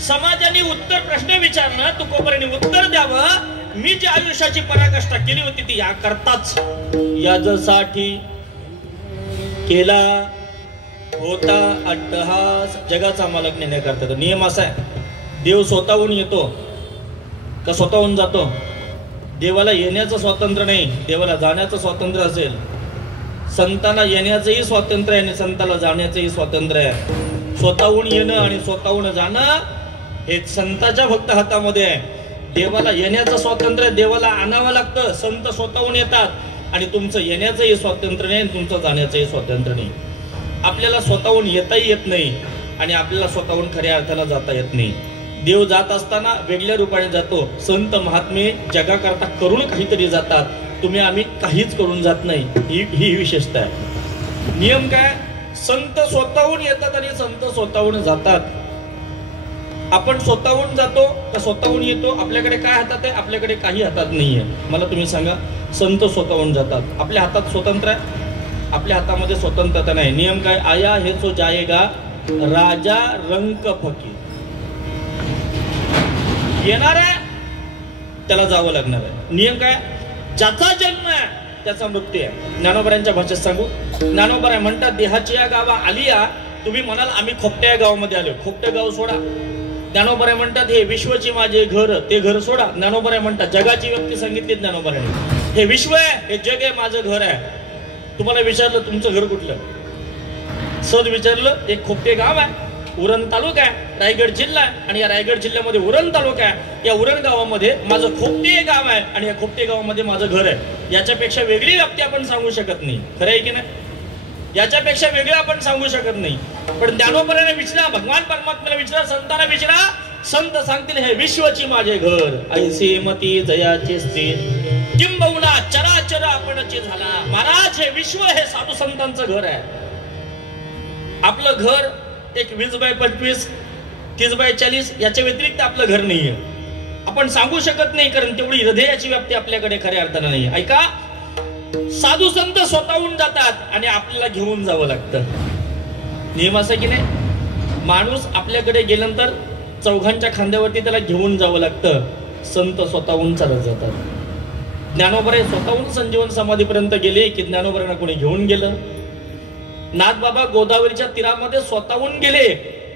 समाजाने उत्तर प्रश्न विचारणं, तुकोबराने उत्तर द्यावं. मी जी आयुष्याची पराकाष्ठा केली होती ती या करताच यासाठी केला होता अट्टहास. जगाचा मालक निर्णय करतात. नियम असा आहे, देव स्वतःहून येतो का स्वतःहून जातो? देवाला येण्याचं स्वातंत्र्य नाही, देवाला जाण्याचं स्वातंत्र्य असेल. संतांना येण्याचंही स्वातंत्र्य आहे आणि संताला जाण्याचंही स्वातंत्र्य आहे. स्वतःहून येणं आणि स्वतःहून जाणं हे संताच्या फक्त हातामध्ये आहे. देवाला येण्याचं स्वातंत्र्य, देवाला आणावं लागतं. संत स्वतःहून येतात आणि तुमचं येण्याचंही स्वातंत्र्य नाही आणि तुमचं जाण्याचंही स्वातंत्र्य नाही. आपल्याला स्वतःहून येताही येत नाही आणि आपल्याला स्वतःहून खऱ्या अर्थानं जाता येत नाही. देव जात असताना वेगळ्या रूपाने जातो. संत महात्मे जगाकरता करून काहीतरी जातात. तुम्ही आम्ही काहीच करून जात नाही. ही विशेषता आहे. नियम काय? संत स्वतःहून येतात आणि संत स्वतःहून जातात. आपण स्वतःहून जातो का स्वतःहून येतो? आपल्याकडे काय हातात आहे? आपल्याकडे काही हातात नाहीये. मला तुम्ही सांगा. संत स्वतःहून जातात. आपल्या हातात स्वतंत्र आहे? आपल्या हातामध्ये स्वतंत्रता नाही. नियम काय? आया हे सो जाएगा राजा रंक फकीर. येणार आहे त्याला जावं लागणार आहे. नियम काय? ज्याचा जन्म आहे त्याचा मृत्यू आहे. ज्ञानोबरांच्या भाषेत सांगू. ज्ञानोबरा म्हणतात देहाची या गावा आलिया. तुम्ही म्हणाल आम्ही खोपट्या या गावामध्ये आलो. खोपटे गाव सोडा. ज्ञानोबराय म्हणतात हे विश्वची माझे घर, ते घर सोडा. ज्ञानोबराय म्हणतात जगाची व्यक्ती सांगितली ज्ञानोबराने. हे विश्व आहे, हे जग आहे, माझं घर आहे. तुम्हाला विचारलं तुमचं घर कुठलं? सहज विचारलं. एक खोपटे गाव आहे, उरण तालुका आहे, रायगड जिल्हा आहे. आणि या रायगड जिल्ह्यामध्ये उरण तालुका आहे. या उरण गावामध्ये माझं खोपटे गाव आहे आणि या खोपटे गावामध्ये माझं घर आहे. याच्यापेक्षा वेगळी व्याप्ती आपण सांगू शकत नाही. खरं आहे की नाही? याच्यापेक्षा वेगळं आपण सांगू शकत नाही. पण ज्ञानोबराने विचारा, भगवान परमात्म्याला विचारा, संतांना विचारा. संत सांगतील हे विश्वची माझे घर. ऐसे मती जयाचे स्थिर किंबहुना चराचर आपणचे झाला. महाराज हे विश्व हे साधू संतांचं घर आहे. आपलं घर एक 20x25 30x40 याच्या व्यतिरिक्त आपलं घर नाहीये. आपण सांगू शकत नाही कारण तेवढी हृदयाची व्याप्ती आपल्याकडे खऱ्या अर्थानं नाही. ऐका, साधू संत स्वतःहून जातात आणि आपल्याला घेऊन जावं लागतं. नियम असा की नाही? माणूस आपल्याकडे गेल्यानंतर चौघांच्या खांद्यावरती त्याला घेऊन जावं लागतं. संत स्वतःहून चालत जातात. ज्ञानोबराय स्वतःहून संजीवन समाधीपर्यंत गेले की ज्ञानोबरांना कोणी घेऊन गेलं? नाथबाबा गोदावरीच्या तीरामध्ये स्वतःहून गेले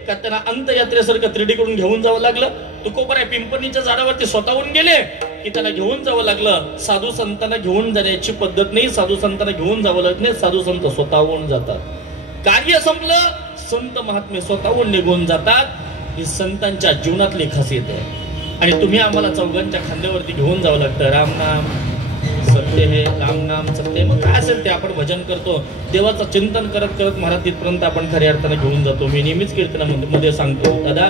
का त्यांना अंतयात्रेसारखं त्रिडीकडून घेऊन जावं लागलं? तुकोबराय पिंपणीच्या झाडावरती स्वतःहून गेले की त्यांना घेऊन जावं लागलं? साधू संतांना घेऊन जाण्याची पद्धत नाही, साधू संतांना घेऊन जावं लागत नाही, साधू संत स्वतःहून जातात. कार्य संपलं, संत महात्मे स्वतःहून निघून जातात. ही संतांच्या जीवनातली खासियत आहे. आणि तुम्ही आम्हाला चौघांच्या खांद्यावरती घेऊन जावं लागतं. रामनाम सत्य हे, रामनाम सत्य. मग काय असेल ते आपण भजन करतो, देवाचं चिंतन करत करत महाराज तिथपर्यंत आपण खऱ्या अर्थानं घेऊन जातो. मी नेहमीच कीर्तनामध्ये सांगतो, दादा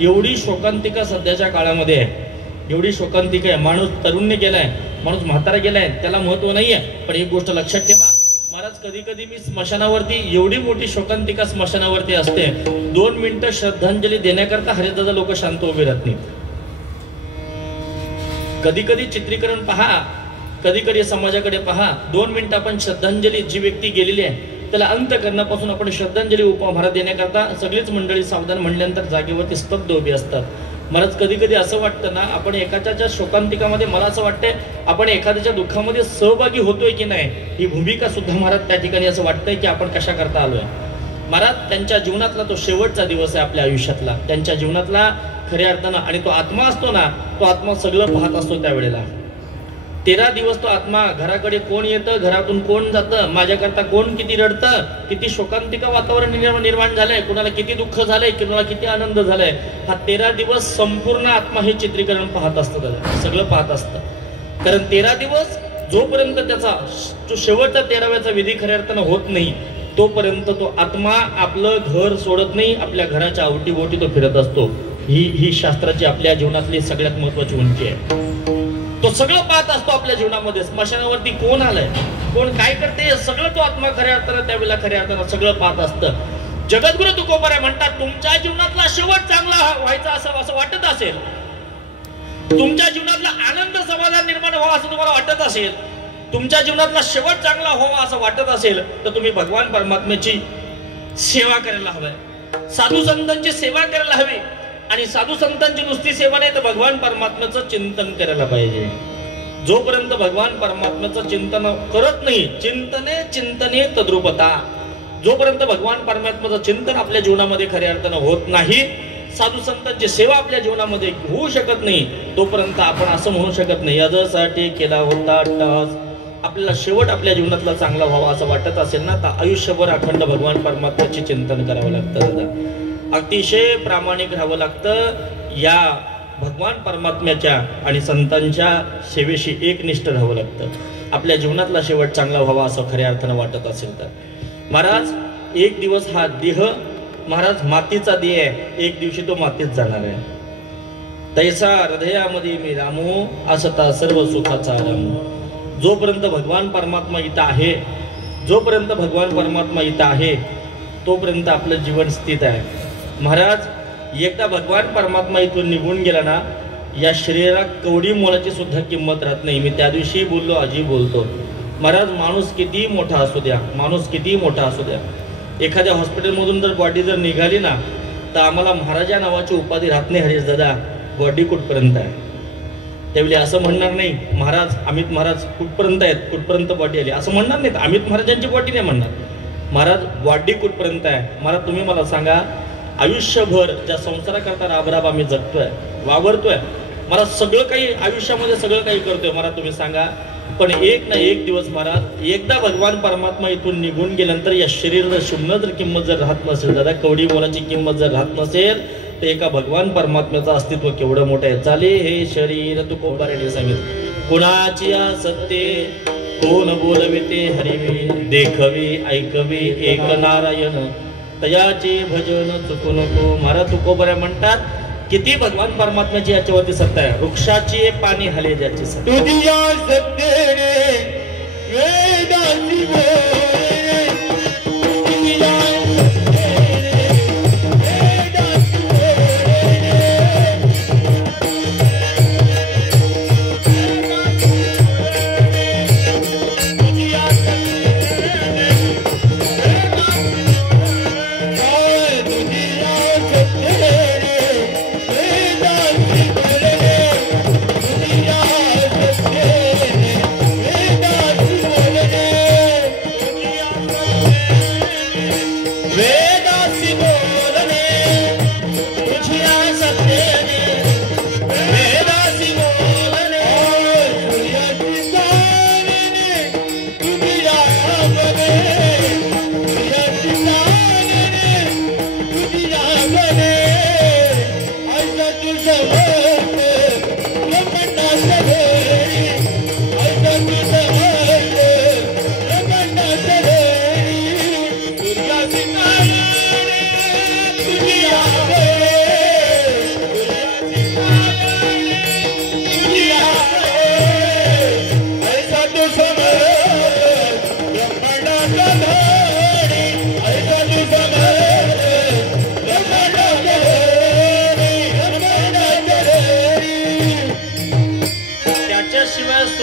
एवढी शोकांतिका सध्याच्या काळामध्ये आहे, एवढी शोकांतिका आहे. माणूस तरुण्य गेलाय, माणूस म्हातारा गेलाय, त्याला महत्व नाहीये. पण एक गोष्ट लक्षात ठेवा महाराज, कधी कधी मी स्मशानावरती, एवढी मोठी शोकांतिका स्मशानावरती असते, 2 मिनिटं श्रद्धांजली देण्याकरता हरिदादा लोक शांत उभे राहत नाहीत. कधी कधी चित्रीकरण पहा, कधी कधी समाजाकडे पहा, 2 मिनिटं आपण श्रद्धांजली, जी व्यक्ती गेलेली आहे त्याला अंतःकरणापासून आपण श्रद्धांजली उपहार देण्याकरता सगळीच मंडळी सावधान म्हणल्यानंतर जागेवरती स्तब्ध उभी असतात. महाराज कधी कधी असं वाटतं ना, आपण एखाद्याच्या शोकांतिकामध्ये, मला असं वाटतंय आपण एखाद्याच्या दुःखामध्ये सहभागी होतोय की नाही, ही भूमिका सुद्धा महाराज त्या ठिकाणी असं वाटतंय की आपण कशा करता आलोय. महाराज त्यांच्या जीवनातला तो शेवटचा दिवस आहे आपल्या आयुष्यातला, त्यांच्या जीवनातला खऱ्या अर्थानं. आणि तो आत्मा असतो ना, तो आत्मा सगळं पाहत असतो त्यावेळेला. 13 दिवस तो आत्मा, घराकडे कोण येतं, घरातून कोण जातं, माझ्याकरता कोण किती रडतं, किती शोकांतिका वातावरण निर्माण झालंय, कुणाला किती दुःख झालंय, कुणाला किती आनंद झालाय, हा 13 दिवस संपूर्ण आत्मा हे चित्रीकरण पाहत असतं, सगळं पाहत असतं. कारण 13 दिवस जोपर्यंत त्याचा जो शेवटचा 13व्याचा विधी खऱ्या अर्थानं होत नाही, तोपर्यंत तो आत्मा आपलं घर सोडत नाही, आपल्या घराच्या अवतीभोवती तो फिरत असतो. ही शास्त्राची आपल्या जीवनातली सगळ्यात महत्वाची उंची आहे. तो सगळं पाहत असतो आपल्या जीवनामध्ये. स्मशानावरती कोण आलंय, कोण काय करते, सगळं तो आत्मा खऱ्या अर्थानं त्यावेळेला खऱ्या अर्थानं सगळं पाहत असतं. जगद्गुरु तुकोबराय म्हणतात, तुमच्या जीवनातला शेवट चांगला व्हायचा असं वाटत असेल, तुमच्या जीवनातला आनंद समाधान निर्माण व्हावा असं तुम्हाला वाटत असेल, तुमच्या जीवनातला शेवट चांगला व्हावा असं वाटत असेल, तर तुम्ही भगवान परमात्म्याची सेवा करायला हवी, साधू संतांची सेवा करायला हवी. आणि साधू संतांची नुसती सेवा नाही तर भगवान परमात्म्याचं चिंतन करायला पाहिजे. जोपर्यंत भगवान परमात्म्याचं चिंतन करत नाही, चिंतने तद्रुपता, जोपर्यंत भगवान परमात्म्याचं चिंतन आपल्या जीवनामध्ये खऱ्या अर्थानं होत नाही, साधू संतांची सेवा आपल्या जीवनामध्ये होऊ शकत नाही, तोपर्यंत आपण असं म्हणू शकत नाही यासाठी केला होता टास. आपल्याला शेवट आपल्या जीवनातला चांगला व्हावा असं वाटत असेल ना, तर आयुष्यभर अखंड भगवान परमात्म्याचे चिंतन करावं लागतं. अतिशय प्रामाणिक राहावं लागतं. या भगवान परमात्म्याच्या आणि संतांच्या सेवेशी एकनिष्ठ राहावं लागतं. आपल्या जीवनातला शेवट चांगला व्हावा असं खऱ्या अर्थानं वाटत असेल तर. महाराज एक दिवस हा देह महाराज मातीचा देह आहे, एक दिवशी तो मातीत जाणार आहे. तैसा हृदयामध्ये मी रामू, असता सर्व सुखाचा रामू. जोपर्यंत भगवान परमात्मा इथं आहे, जोपर्यंत भगवान परमात्मा इथं आहे, तोपर्यंत आपलं जीवन स्थित आहे. महाराज एकदा भगवान परमात्मा इथून निघून गेला ना, या शरीराला कवडी मोलाची सुद्धा किंमत राहत नाही. मी त्या दिवशी बोललो, आजी बोलतो. महाराज माणूस किती मोठा असू द्या, माणूस किती मोठा असू द्या, एखाद्या हॉस्पिटलमधून जर बॉडी जर निघाली ना, तर आम्हाला महाराजा नावाची उपाधी राहत नाही. हरीश दादा बॉडी कुठपर्यंत आहे, त्यावेळी असं म्हणणार नाही महाराज अमित महाराज कुठपर्यंत आहेत, कुठपर्यंत बॉडी आली असं म्हणणार नाहीत. अमित महाराजांची बॉडी नाही म्हणणार, महाराज बॉडी कुठपर्यंत आहे. महाराज तुम्ही मला सांगा, आयुष्यभर ज्या संसाराकरता राबराब आम्ही जगतोय, वावरतोय, मला सगळं काही आयुष्यामध्ये सगळं काही करतोय, मला तुम्ही सांगा, पण एक ना एक दिवस महाराज एकदा भगवान परमात्मा इथून निघून गेल्यानंतर या शरीराला शून्य जर किंमत जर राहत नसेल, दादा कवडी मोलाची किंमत जर राहत नसेल, तर एका भगवान परमात्म्याचं अस्तित्व केवढं मोठं आहे. चाले हे शरीर तुकोबाराने सांगितलं, कुणाची सत्य कोण बोलविते हरिवे, देखवे ऐकवे एक नारायण, तयाचे भजन चुकू नको. महाराज तुकोबारा म्हणतात, किती भगवान परमात्म्याची याच्यावरती सत्ता आहे. वृक्षाची पाणी हले ज्याची सत्ता, तुझ्या सत्तेने वेदांची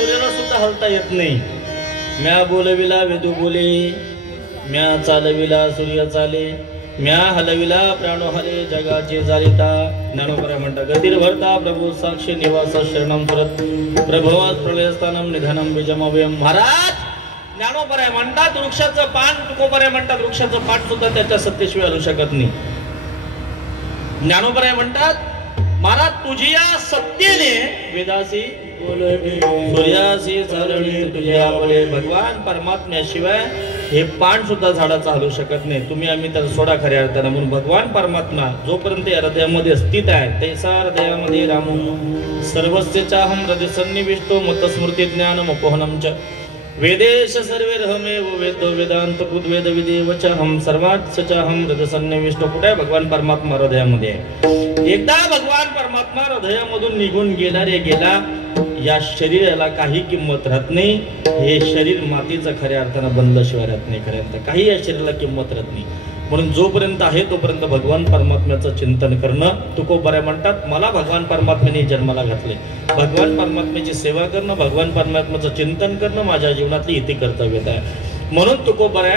सूर्याला सुद्धा हलता येत नाही. म्या बोलविला वेदू बोले, म्या चालविला सूर्य चाले, म्या हलविला प्राणो हले जगाचे चालिता. ज्ञानोबा म्हणता गतीर भरता प्रभू साक्षी निवास शरणम सुरत प्रभवात प्रलयस्थानम निधनम बीजमव्यम. महाराज ज्ञानोबा म्हणतात वृक्षाचं पान, तुकोबा म्हणतात वृक्षाचं पान सुद्धा त्याच्या सत्तेशिवाय हलू शकत नाही. ज्ञानोबा म्हणतात महाराज तुझी या सत्तेने वेदासी सूर्यासी चालणे तुझ्या बोले. भगवान परमात्म्याशिवाय हे पान सुद्धा झाडाचं हलू शकत नाही. तुम्ही आम्ही त्याला सोडा खऱ्या अर्थानं. म्हणून भगवान परमात्मा जोपर्यंत या हृदयामध्ये स्थित आहे तैसा हृदयामध्ये रामो सर्वस्य चाहम हृदय सन्निविष्टो मतस्मृती ज्ञान मोपोहनम च वेदेश सर्वे रहमेव वेदो वेदांत कृद्वेद विदेव च हम सर्वात चाहम हृदय सन्निविष्टो. कुठे आहे भगवान परमात्मा? हृदयामध्ये. एकदा भगवान परमात्मा हृदयामधून निघून गेला रे गेला, या शरीराला काही किंमत राहत नाही. हे शरीर मातीचं खऱ्या अर्थानं बनल्याशिवाय राहत नाही. खऱ्या अर्थानं काही या शरीराला किंमत राहत नाही. म्हणून जोपर्यंत आहे तोपर्यंत भगवान परमात्म्याचं चिंतन करणं. तुकोबा म्हणतात मला भगवान परमात्म्याने जन्माला घातले. भगवान परमात्म्याची सेवा करणं, भगवान परमात्म्याचं चिंतन करणं माझ्या जीवनातली इथे कर्तव्यता आहे. म्हणून तुकोबा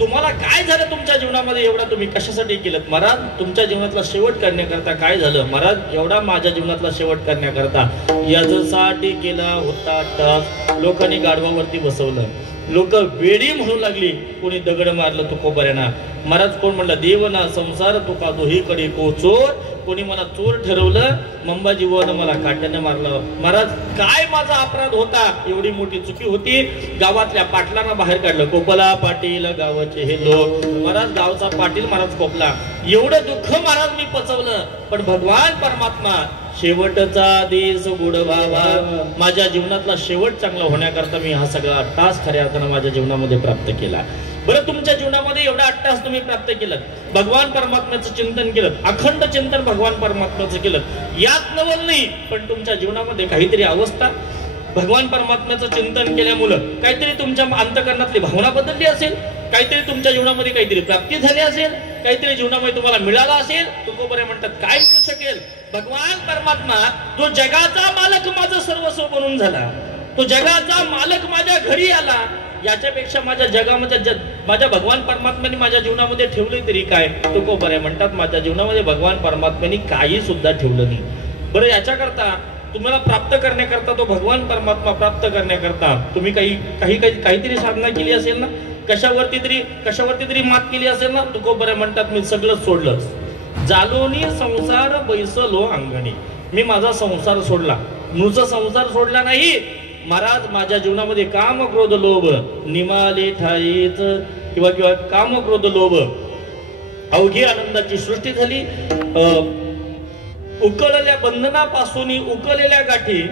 तुम्हाला काय झालं तुमच्या जीवनामध्ये? एवढा तुम्ही कशासाठी केलं? महाराज तुमच्या जीवनातला शेवट करण्याकरता काय झालं? महाराज एवढा माझ्या जीवनातला शेवट करण्याकरता यासाठी केला होता टास. लोकांनी गाढवावरती बसवलं, लोक वेडी म्हणू लागली, कोणी दगड मारलं तुकोबऱ्यांना. महाराज कोण म्हणलं देवना संसार तुका दोहीकडे को चोर. कोणी मला चोर ठरवलं, मंबाजीवानं मला काट्याने मारलं. महाराज काय माझा अपराध होता? एवढी मोठी चुकी होती. गावातल्या पाटलांना बाहेर काढलं. कोपला पाटील गावाचे हे लोक. महाराज गावचा पाटील महाराज कोपला. एवढं दुःख महाराज मी पचवलं. पण भगवान परमात्मा शेवटचा दिस गुड बाबा, माझ्या जीवनातला शेवट चांगला होण्याकरता मी हा सगळा टास्क खऱ्या अर्थानं माझ्या जीवनामध्ये प्राप्त केला. बरं तुमच्या जीवनामध्ये एवढा अट्टास तुम्ही प्राप्त केलं, भगवान परमात्म्याचं चिंतन केलं, अखंड चिंतन भगवान परमात्म्याचं केलं, यात नवल नाही. पण तुमच्या जीवनामध्ये काहीतरी अवस्था भगवान परमात्म्याचं चिंतन केल्यामुळं काहीतरी तुमच्या अंतःकरणातली भावना बदलली असेल, काहीतरी तुमच्या जीवनामध्ये काहीतरी प्राप्ती झाली असेल, काहीतरी जीवनामध्ये तुम्हाला मिळाला असेल. तुकोबरे म्हणतात काय मिळू शकेल? भगवान परमात्मा जो जगाचा मालक माझं सर्वस्व बनून झाला, तो जगाचा मालक माझ्या घरी आला. याच्यापेक्षा माझ्या जगामध्ये माझ्या भगवान परमात्म्याने माझ्या जीवनामध्ये ठेवले तरी काय? तुकोबरे म्हणतात माझ्या जीवनामध्ये भगवान परमात्म्याने काही सुद्धा ठेवलं नाही. बरं याच्याकरता तुम्हाला प्राप्त करण्याकरता, तो भगवान परमात्मा प्राप्त करण्याकरता तुम्ही काहीतरी साधना केली असेल ना, कशावरती तरी मात केली असेल ना. तुकोबरे म्हणतात मी सगळं सोडलं. जालोनी संसार बैसलो अंगणी. मी माझा संसार सोडला. नुसता संसार सोडला नाही महाराज, माझ्या जीवनामध्ये काम क्रोध लोभ निमाले ठाईच किंवा काम क्रोध लोभ अवघी आनंदाची सृष्टी झाली. उकळलेल्या बंधनापासून उकळलेल्या गाठी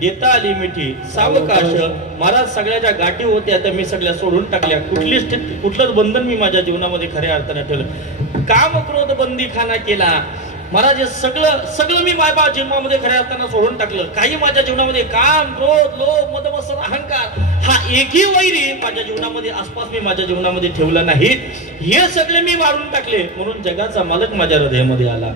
देता आली मिठी सावकाश. महाराज सगळ्या ज्या गाठी होत्या त्या मी सगळ्या सोडून टाकल्या. कुठलंच बंधन मी माझ्या जीवनामध्ये खऱ्या अर्थाने ठेवलं. काम क्रोध बंदी खाना केला. महाराज सगळं मी माझ्या जीवनामध्ये खऱ्या अर्थानं सोडून टाकलं. काही माझ्या जीवनामध्ये काम क्रोध लोभ मद मत्सर अहंकार हा एकही वैरी माझ्या जीवनामध्ये आसपास मी माझ्या जीवनामध्ये ठेवला नाही. हे सगळे मी मारून टाकले. म्हणून जगाचा मालक माझ्या हृदयामध्ये आला,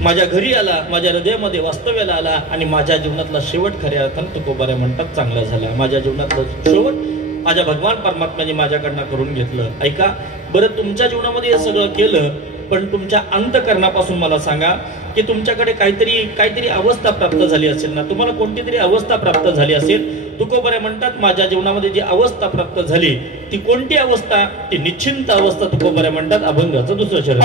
माझ्या घरी आला, माझ्या हृदयामध्ये वास्तव्याला आला आणि माझ्या जीवनातला शेवट खऱ्या अर्थानं तुकोबा म्हणतात चांगला झाला. माझ्या जीवनातला शेवट माझ्या भगवान परमात्म्याने माझ्याकडनं करून घेतलं. ऐका बरं, तुमच्या जीवनामध्ये हे सगळं केलं, पण तुमच्या अंतःकरणापासून मला सांगा की तुमच्याकडे काहीतरी अवस्था प्राप्त झाली असेल ना, तुम्हाला कोणती तरी अवस्था प्राप्त झाली असेल. तुकोबा म्हणतात माझ्या जीवनामध्ये जी अवस्था प्राप्त झाली ती कोणती अवस्था? ती निश्चिंत अवस्था. तुकोबा म्हणतात अभंगाचं दुसरं शरण.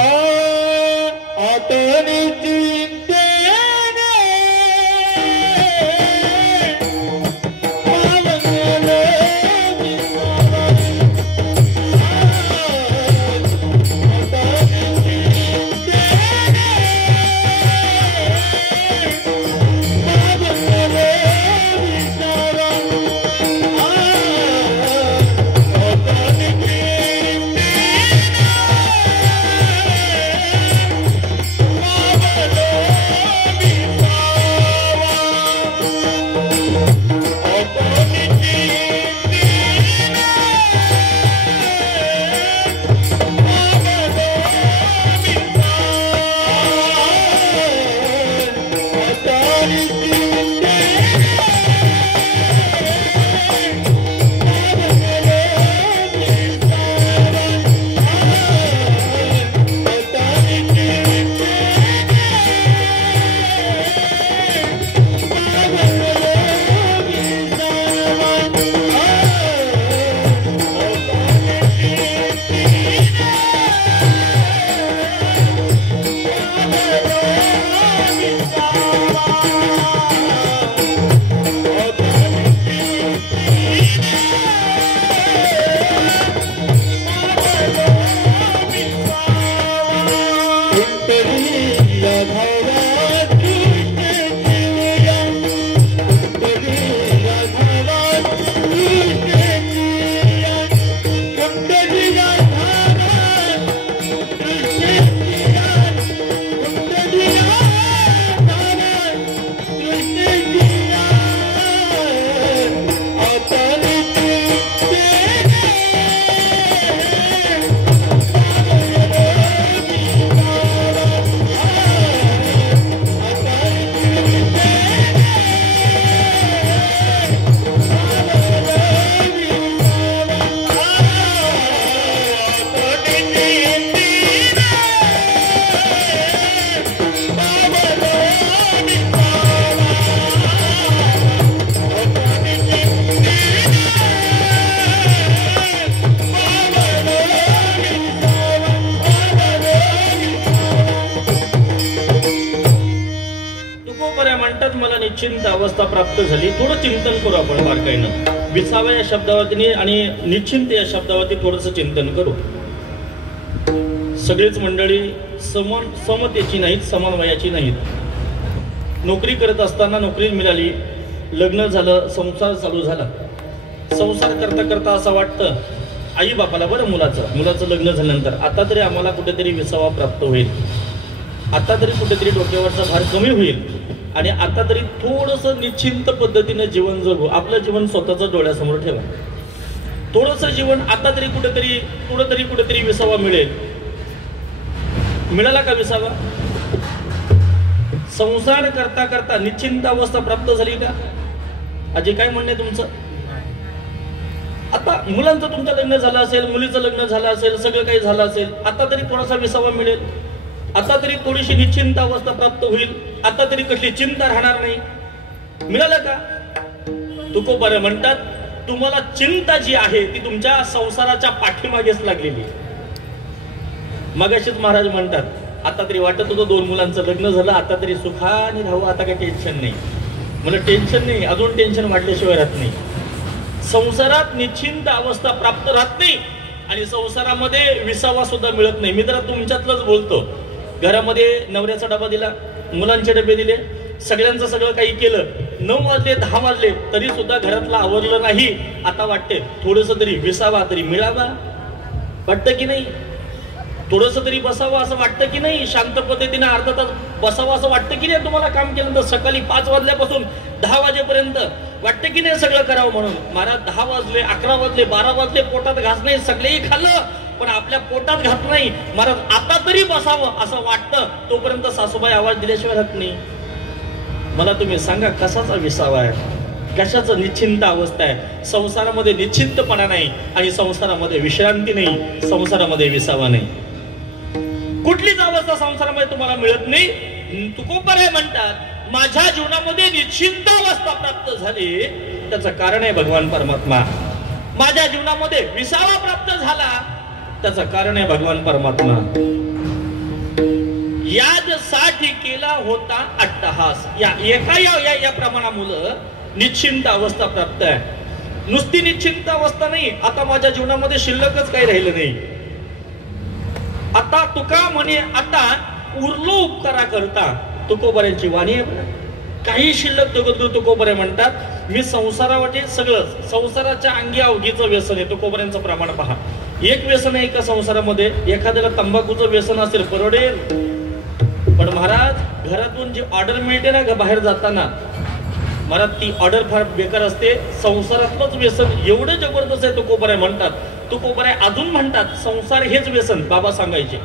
अवस्था प्राप्त झाली, थोडं चिंतन करू आपण बारकाईनं. विसावा या शब्दावरती आणि निश्चिंत या शब्दावरती थोडंसं चिंतन करू. सगळीच मंडळी समतेची नाहीत, समान वयाची नाहीत. नोकरी करत असताना नोकरी मिळाली, लग्न झालं, संसार चालू झाला. संसार करता करता असं वाटतं आई बापाला, बरं मुलाचं लग्न झाल्यानंतर आता तरी आम्हाला कुठेतरी विसावा प्राप्त होईल, आता तरी कुठेतरी डोक्यावरचा भार कमी होईल आणि आता तरी थोडंसं निश्चिंत पद्धतीने जीवन जगू. आपलं जीवन स्वतःच डोळ्यासमोर ठेवा. थोडंसं जीवन आता तरी कुठेतरी विसावा मिळेल. मिळाला का विसावा? संसार करता करता निश्चिंत अवस्था प्राप्त झाली का? अजय काय म्हणणे तुमचं? आता मुलांचं तुमचं लग्न झालं असेल, मुलीचं लग्न झालं असेल, सगळं काही झालं असेल, आता तरी थोडासा विसावा मिळेल, आता तरी थोडीशी निश्चिंत अवस्था प्राप्त होईल, आता तरी कसली चिंता राहणार नाही. मिळालं का? तुकोबारे म्हणतात तुम्हाला चिंता जी आहे ती तुमच्या संसाराच्या पाठीमागेच लागलेली. मगाशीच महाराज म्हणतात आता तरी वाटत होतं 2 मुलांचं लग्न झालं, आता तरी सुखाने राहू, आता काही टेन्शन नाही. मला टेन्शन नाही, अजून टेन्शन वाढल्याशिवाय राहत नाही. संसारात निश्चिंत अवस्था प्राप्त राहत नाही आणि संसारामध्ये विसावा सुद्धा मिळत नाही. मी जरा तुमच्यातलंच बोलतो. घरामध्ये नवऱ्याचा डबा दिला, मुलांचे डबे दिले, सगळ्यांचं सगळं काही केलं, 9 वाजले 10 वाजले तरी सुद्धा घरातलं आवरलं नाही. आता वाटते थोडस तरी विसावा तरी मिळावा, वाटतं की नाही? थोडस तरी बसावं असं वाटतं की नाही? शांत पद्धतीने अर्धा तास बसावं असं वाटतं की नाही? तुम्हाला काम केल्यानंतर सकाळी 5 वाजल्यापासून 10 वाजेपर्यंत वाटतं की नाही सगळं करावं म्हणून? महाराज 10 वाजले, 11 वाजले, 12 वाजले, पोटात घास नाही, सगळेही खाल्लं पण आपल्या पोटात घात नाही. महाराज आता तरी बसावं असं वाटतं, तोपर्यंत सासूबाई आवाज दिल्याशिवाय राहत नाही. मला तुम्ही सांगा कशाचा विसावा आहे, कशाचं निश्चिंत अवस्था आहे? संसारामध्ये निश्चिंतपणा नाही आणि संसारामध्ये विश्रांती नाही, संसारामध्ये विसावा नाही. कुठलीच अवस्था संसारामध्ये तुम्हाला मिळत नाही. तुकोबारे म्हणतात माझ्या जीवनामध्ये निश्चिंत अवस्था प्राप्त झाली, त्याचं कारण आहे भगवान परमात्मा. माझ्या जीवनामध्ये विसावा प्राप्त झाला, त्याचं कारण आहे भगवान परमात्मा. यासाठी केला होता अट्टहास. या प्रमाणामुळे निश्चिंत अवस्था प्राप्त आहे. नुसती निश्चिंत अवस्था नाही, आता माझ्या जीवनामध्ये शिल्लकच काही राहिलं नाही. आता तुका म्हणे आता उरलो उपकारा करता. तुकोबाऱ्यांची वाणी आहे. काही शिल्लक जगद्गुरु तुकोबारे म्हणतात मी संसारावाटे सगळं, संसाराच्या अंगी अवघीचं व्यसन आहे. तुकोबाऱ्यांचं प्रमाण पहा. एक व्यसन आहे का संसारामध्ये? एखाद्याला तंबाखूचं व्यसन असेल परवडेल, पण महाराज घरातून जी ऑर्डर मिळते ना बाहेर जाताना, महाराज ती ऑर्डर फार बेकार असते. संसारातलंच व्यसन एवढं जबरदस्त आहे तुकोबारे म्हणतात. तुकोबारे अजून म्हणतात संसार हेच व्यसन. बाबा सांगायचे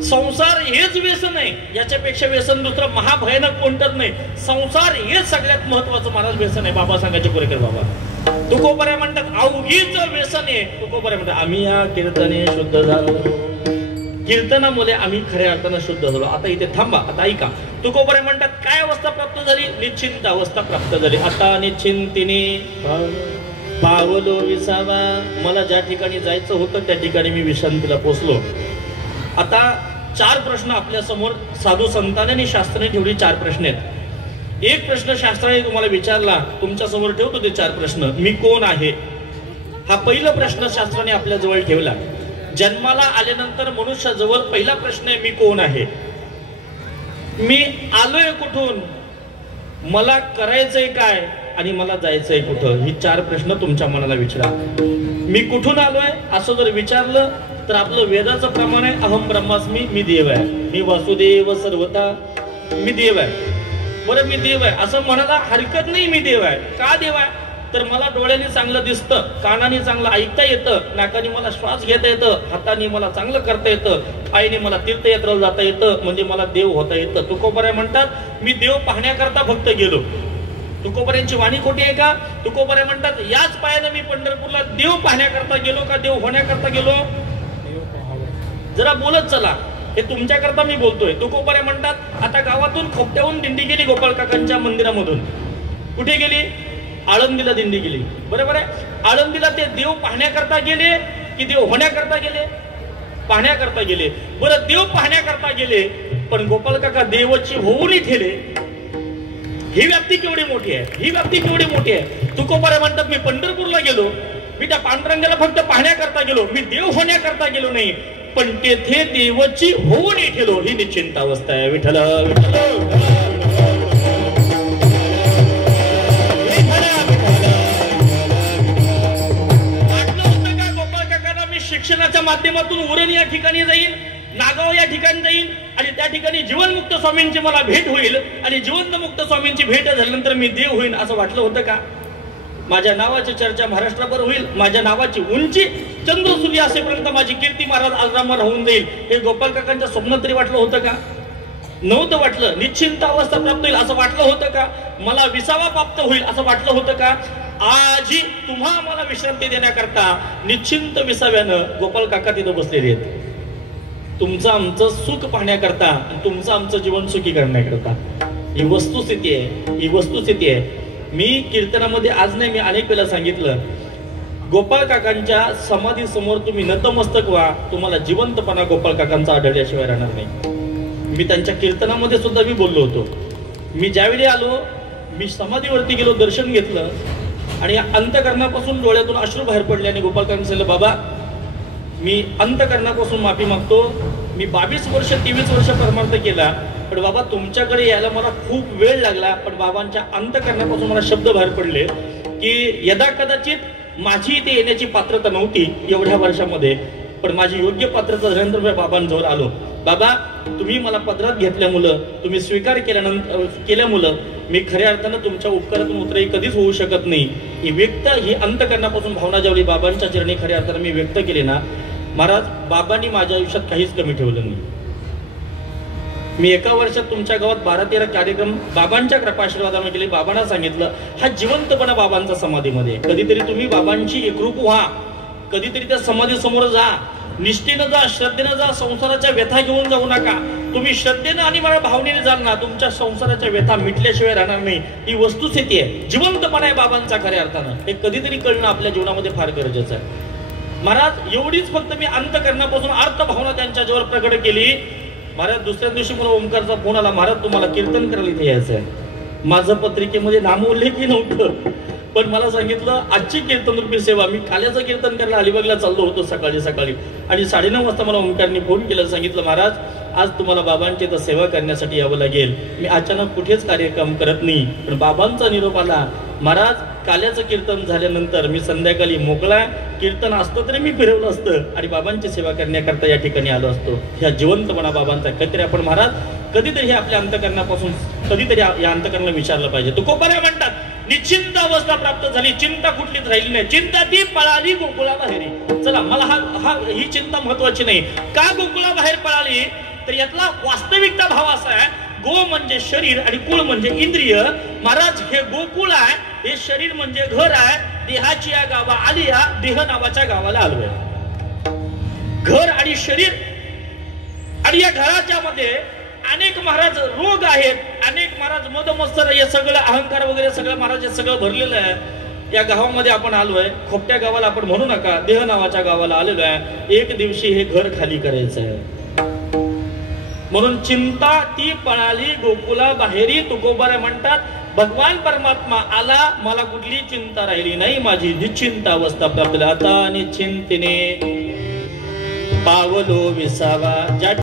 संसार हेच व्यसन आहे, याच्यापेक्षा व्यसन दुसरं महाभयानक कोणतंच नाही. संसार हेच सगळ्यात महत्वाचं महाराज व्यसन आहे. बाबा सांगायचे कोरेकर बाबा. तुकोबारे म्हणतात अवघीच व्यसन आहे. तुकोबारे म्हणतात आम्ही या कीर्तने शुद्ध झालो, कीर्तनामुळे आम्ही खऱ्या अर्थानं शुद्ध झालो. आता इथे थांबा, आता ऐका. तुकोबारे म्हणतात काय अवस्था प्राप्त झाली? निश्चिंत अवस्था प्राप्त झाली. आता निश्चिंतीने पावलो विसावा. मला ज्या ठिकाणी जायचं होतं त्या ठिकाणी मी विश्रांतीला पोहोचलो. आता 4 प्रश्न आपल्या समोर साधू संतांनी आणि शास्त्राने ठेवली. 4 प्रश्न आहेत. एक प्रश्न शास्त्राने तुम्हाला विचारला, तुमच्या समोर ठेवतो ते 4 प्रश्न. मी कोण आहे? हा पहिला प्रश्न शास्त्राने आपल्या जवळ ठेवला. जन्माला आल्यानंतर मनुष्याजवळ पहिला प्रश्न आहे मी कोण आहे? मी आलोय कुठून? मला करायचंय काय? आणि मला जायचंय कुठं? ही 4 प्रश्न तुमच्या मनाला विचारा. मी कुठून आलोय असं जर विचारलं तर आपलं वेदाचं प्रमाण आहे अहम ब्रह्मास्मी, मी देव आहे. मी वासुदेव सर्वता, मी देव आहे. बरं मी देव आहे असं म्हणायला हरकत नाही. मी देव आहे. का देव आहे? तर मला डोळ्याने चांगलं दिसतं, कानाने चांगलं ऐकता येतं, नाकाने मला श्वास घेता येतं, हाताने मला चांगलं करता येतं, पायाने मला तीर्थयात्रेला जाता येतं, म्हणजे मला देव होता येतं. तुकोबारे म्हणतात मी देव पाहण्याकरता फक्त गेलो. तुकोबाऱ्यांची वाणी खोटी आहे का? तुकोबारे म्हणतात याच पायाने मी पंढरपूरला देव पाहण्याकरता गेलो का देव होण्याकरता गेलो? जरा बोलत चला, हे तुमच्याकरता मी बोलतोय. तुकोबारे म्हणतात आता गावातून खोपट्याहून दिंडी गेली गोपाळ काकांच्या मंदिरामधून. कुठे गेली? आळंदीला दिंडी गेली. बरोबर आहे. आळंदीला ते देव पाहण्याकरता गेले की देव होण्याकरता गेले? पाहण्याकरता गेले. बरं देव पाहण्याकरता गेले, पण गोपाळ काका देवची होऊनही ठेले. ही व्याप्ती केवढी मोठी आहे, ही व्याप्ती केवढी मोठी आहे. तुकोबारे म्हणतात मी पंढरपूरला गेलो, मी त्या पांडुरंगाला फक्त पाहण्याकरता गेलो, मी देव होण्याकरता गेलो नाही, पण तेथे देवाची होऊन ठेलो. ही निश्चिंत अवस्था आहे. विठ्ठल विठ्ठल शिक्षणाच्या माध्यमातून उरण या ठिकाणी जाईल, नागाव या ठिकाणी जाईल आणि त्या ठिकाणी जीवनमुक्त स्वामींची मला भेट होईल आणि जिवंत मुक्त स्वामींची भेट झाल्यानंतर मी देव होईल असं वाटलं होतं का? माझ्या नावाची चर्चा महाराष्ट्राभर होईल, माझ्या नावाची उंची चंद्रसूर्य असेपर्यंत माझी कीर्ती महाराज आजरामर होऊन जाईल, हे गोपाल काकांच्या स्वप्नात तरी वाटलं होतं का? नव्हतं वाटलं. निश्चिंत अवस्था प्राप्त होईल असं वाटलं होतं का? मला विसावा प्राप्त होईल असं वाटलं होतं का? आजही तुम्हा मला विश्रांती देण्याकरता निश्चिंत विसाव्यानं गोपाल काका तिथं बसलेले आहेत. तुमचं आमचं सुख पाहण्याकरता, तुमचं आमचं जीवन सुखी करण्याकरता. ही वस्तुस्थिती आहे, ही वस्तुस्थिती आहे. मी कीर्तनामध्ये आज नाही, मी अनेक वेळा सांगितलं, गोपाळ काकांच्या समाधी समोर तुम्ही नतमस्तक व्हा, तुम्हाला जिवंतपणा गोपाळ काकांचा आढळल्याशिवाय राहणार नाही. मी त्यांच्या कीर्तनामध्ये सुद्धा मी बोललो होतो. मी ज्यावेळी आलो, मी समाधीवरती गेलो, दर्शन घेतलं आणि अंतकरणापासून डोळ्यातून अश्रू बाहेर पडले आणि गोपाळ काकांनी सांगितलं, बाबा मी अंतकरणापासून माफी मागतो, मी 22 वर्ष 23 वर्ष परमार्थ केला, पण बाबा तुमच्याकडे यायला मला खूप वेळ लागला, पण बाबांच्या अंतकरणापासून मला शब्द बाहेर पडले की यदा कदाचित माझी इथे येण्याची पात्रता नव्हती एवढ्या वर्षामध्ये, पण माझी योग्य पात्रता झाल्यानंतर मी बाबांजवळ आलो. बाबा तुम्ही मला पदरात घेतल्यामुळं, तुम्ही स्वीकार केल्यामुळं मी खऱ्या अर्थानं तुमच्या उपकारातून उतरही कधीच होऊ शकत नाही. ही व्यक्त, ही अंतकरणापासून भावना ज्यावेळी बाबांच्या चरणी खऱ्या अर्थानं मी व्यक्त केली ना महाराज, बाबांनी माझ्या आयुष्यात काहीच कमी ठेवलं नाही. मी एका वर्षात तुमच्या गावात 12-13 कार्यक्रम बाबांच्या कृपाशीर्वादाने केले. बाबांना सांगितलं हा जिवंतपणा बाबांचा समाधीमध्ये. कधीतरी तुम्ही बाबांची एकरूप व्हा, कधीतरी त्या समाधी समोर जा, निष्ठेनं जा, श्रद्धेनं जा, संसाराच्या व्यथा घेऊन जाऊ नका. तुम्ही श्रद्धेनं आणि मला भावनेने जाल ना, तुमच्या संसाराच्या व्यथा मिटल्याशिवाय राहणार नाही. ही वस्तुस्थिती आहे, जिवंतपणा आहे बाबांचा खऱ्या अर्थानं. हे कधीतरी कळणं आपल्या जीवनामध्ये फार गरजेचं आहे. महाराज एवढीच फक्त मी अंतकरणापासून अर्थ भावना त्यांच्याजवळ प्रकट केली. महाराज दुसऱ्या दिवशी मला ओमकारचा फोन आला, महाराज तुम्हाला कीर्तन करायला इथे यायचं आहे. माझं पत्रिकेमध्ये नामोल्लेखही नव्हतं, पण मला सांगितलं आजची कीर्तन रूपी सेवा. मी काल्याचं कीर्तन करायला अलिबागला चाललो होतो सकाळी आणि 9:30 वाजता मला ओमकारने फोन केला, सांगितलं महाराज आज तुम्हाला बाबांची तर सेवा करण्यासाठी यावं लागेल. मी अचानक कुठेच कार्यक्रम करत नाही, पण बाबांचा निरोप आला. महाराज काल्याचं कीर्तन झाल्यानंतर मी संध्याकाळी मोकळा, कीर्तन असतं तरी मी फिरवलं असतं आणि बाबांची सेवा करण्याकरता या ठिकाणी आलो असतो. ह्या जिवंतपणा बाबांचा कधीतरी आपण महाराज कधीतरी हे आपल्या अंतकरणापासून कधीतरी या अंतकरणाला विचारलं पाहिजे. तुकोबारे म्हणतात निश्चिंत अवस्था प्राप्त झाली, चिंता कुठलीच राहिली नाही, चिंता ती पळाली गोकुळाबाहेर. चला मला ही चिंता महत्वाची नाही. का गोकुळाबाहेर पळाली तर यातला वास्तविकता भाव असा आहे, गो म्हणजे शरीर आणि कुळ म्हणजे इंद्रिय. महाराज हे गोकुळ आहे, हे शरीर म्हणजे घर आहे. देहाची या गावा आली, या देह नावाच्या गावाला आलोय. घर आणि शरीर आणि या घराच्या मध्ये अनेक महाराज रोग आहेत, अनेक महाराज मदमत्सर, हे सगळं अहंकार वगैरे सगळं महाराज हे सगळं भरलेलं आहे. या गावामध्ये आपण आलोय, खोपट्या गावाला आपण म्हणू नका, देह नावाच्या गावाला आलेलो आहे. एक दिवशी हे घर खाली करायचं आहे. म्हणून चिंता ती पळाली गोकुला बाहेरी. तुकोबारे म्हणतात भगवान परमात्मा आला, मला कुठली चिंता राहिली नाही, माझी निश्चिंत अवस्था प्राप्त. आता निश्चिंतेने पावलो विसावा.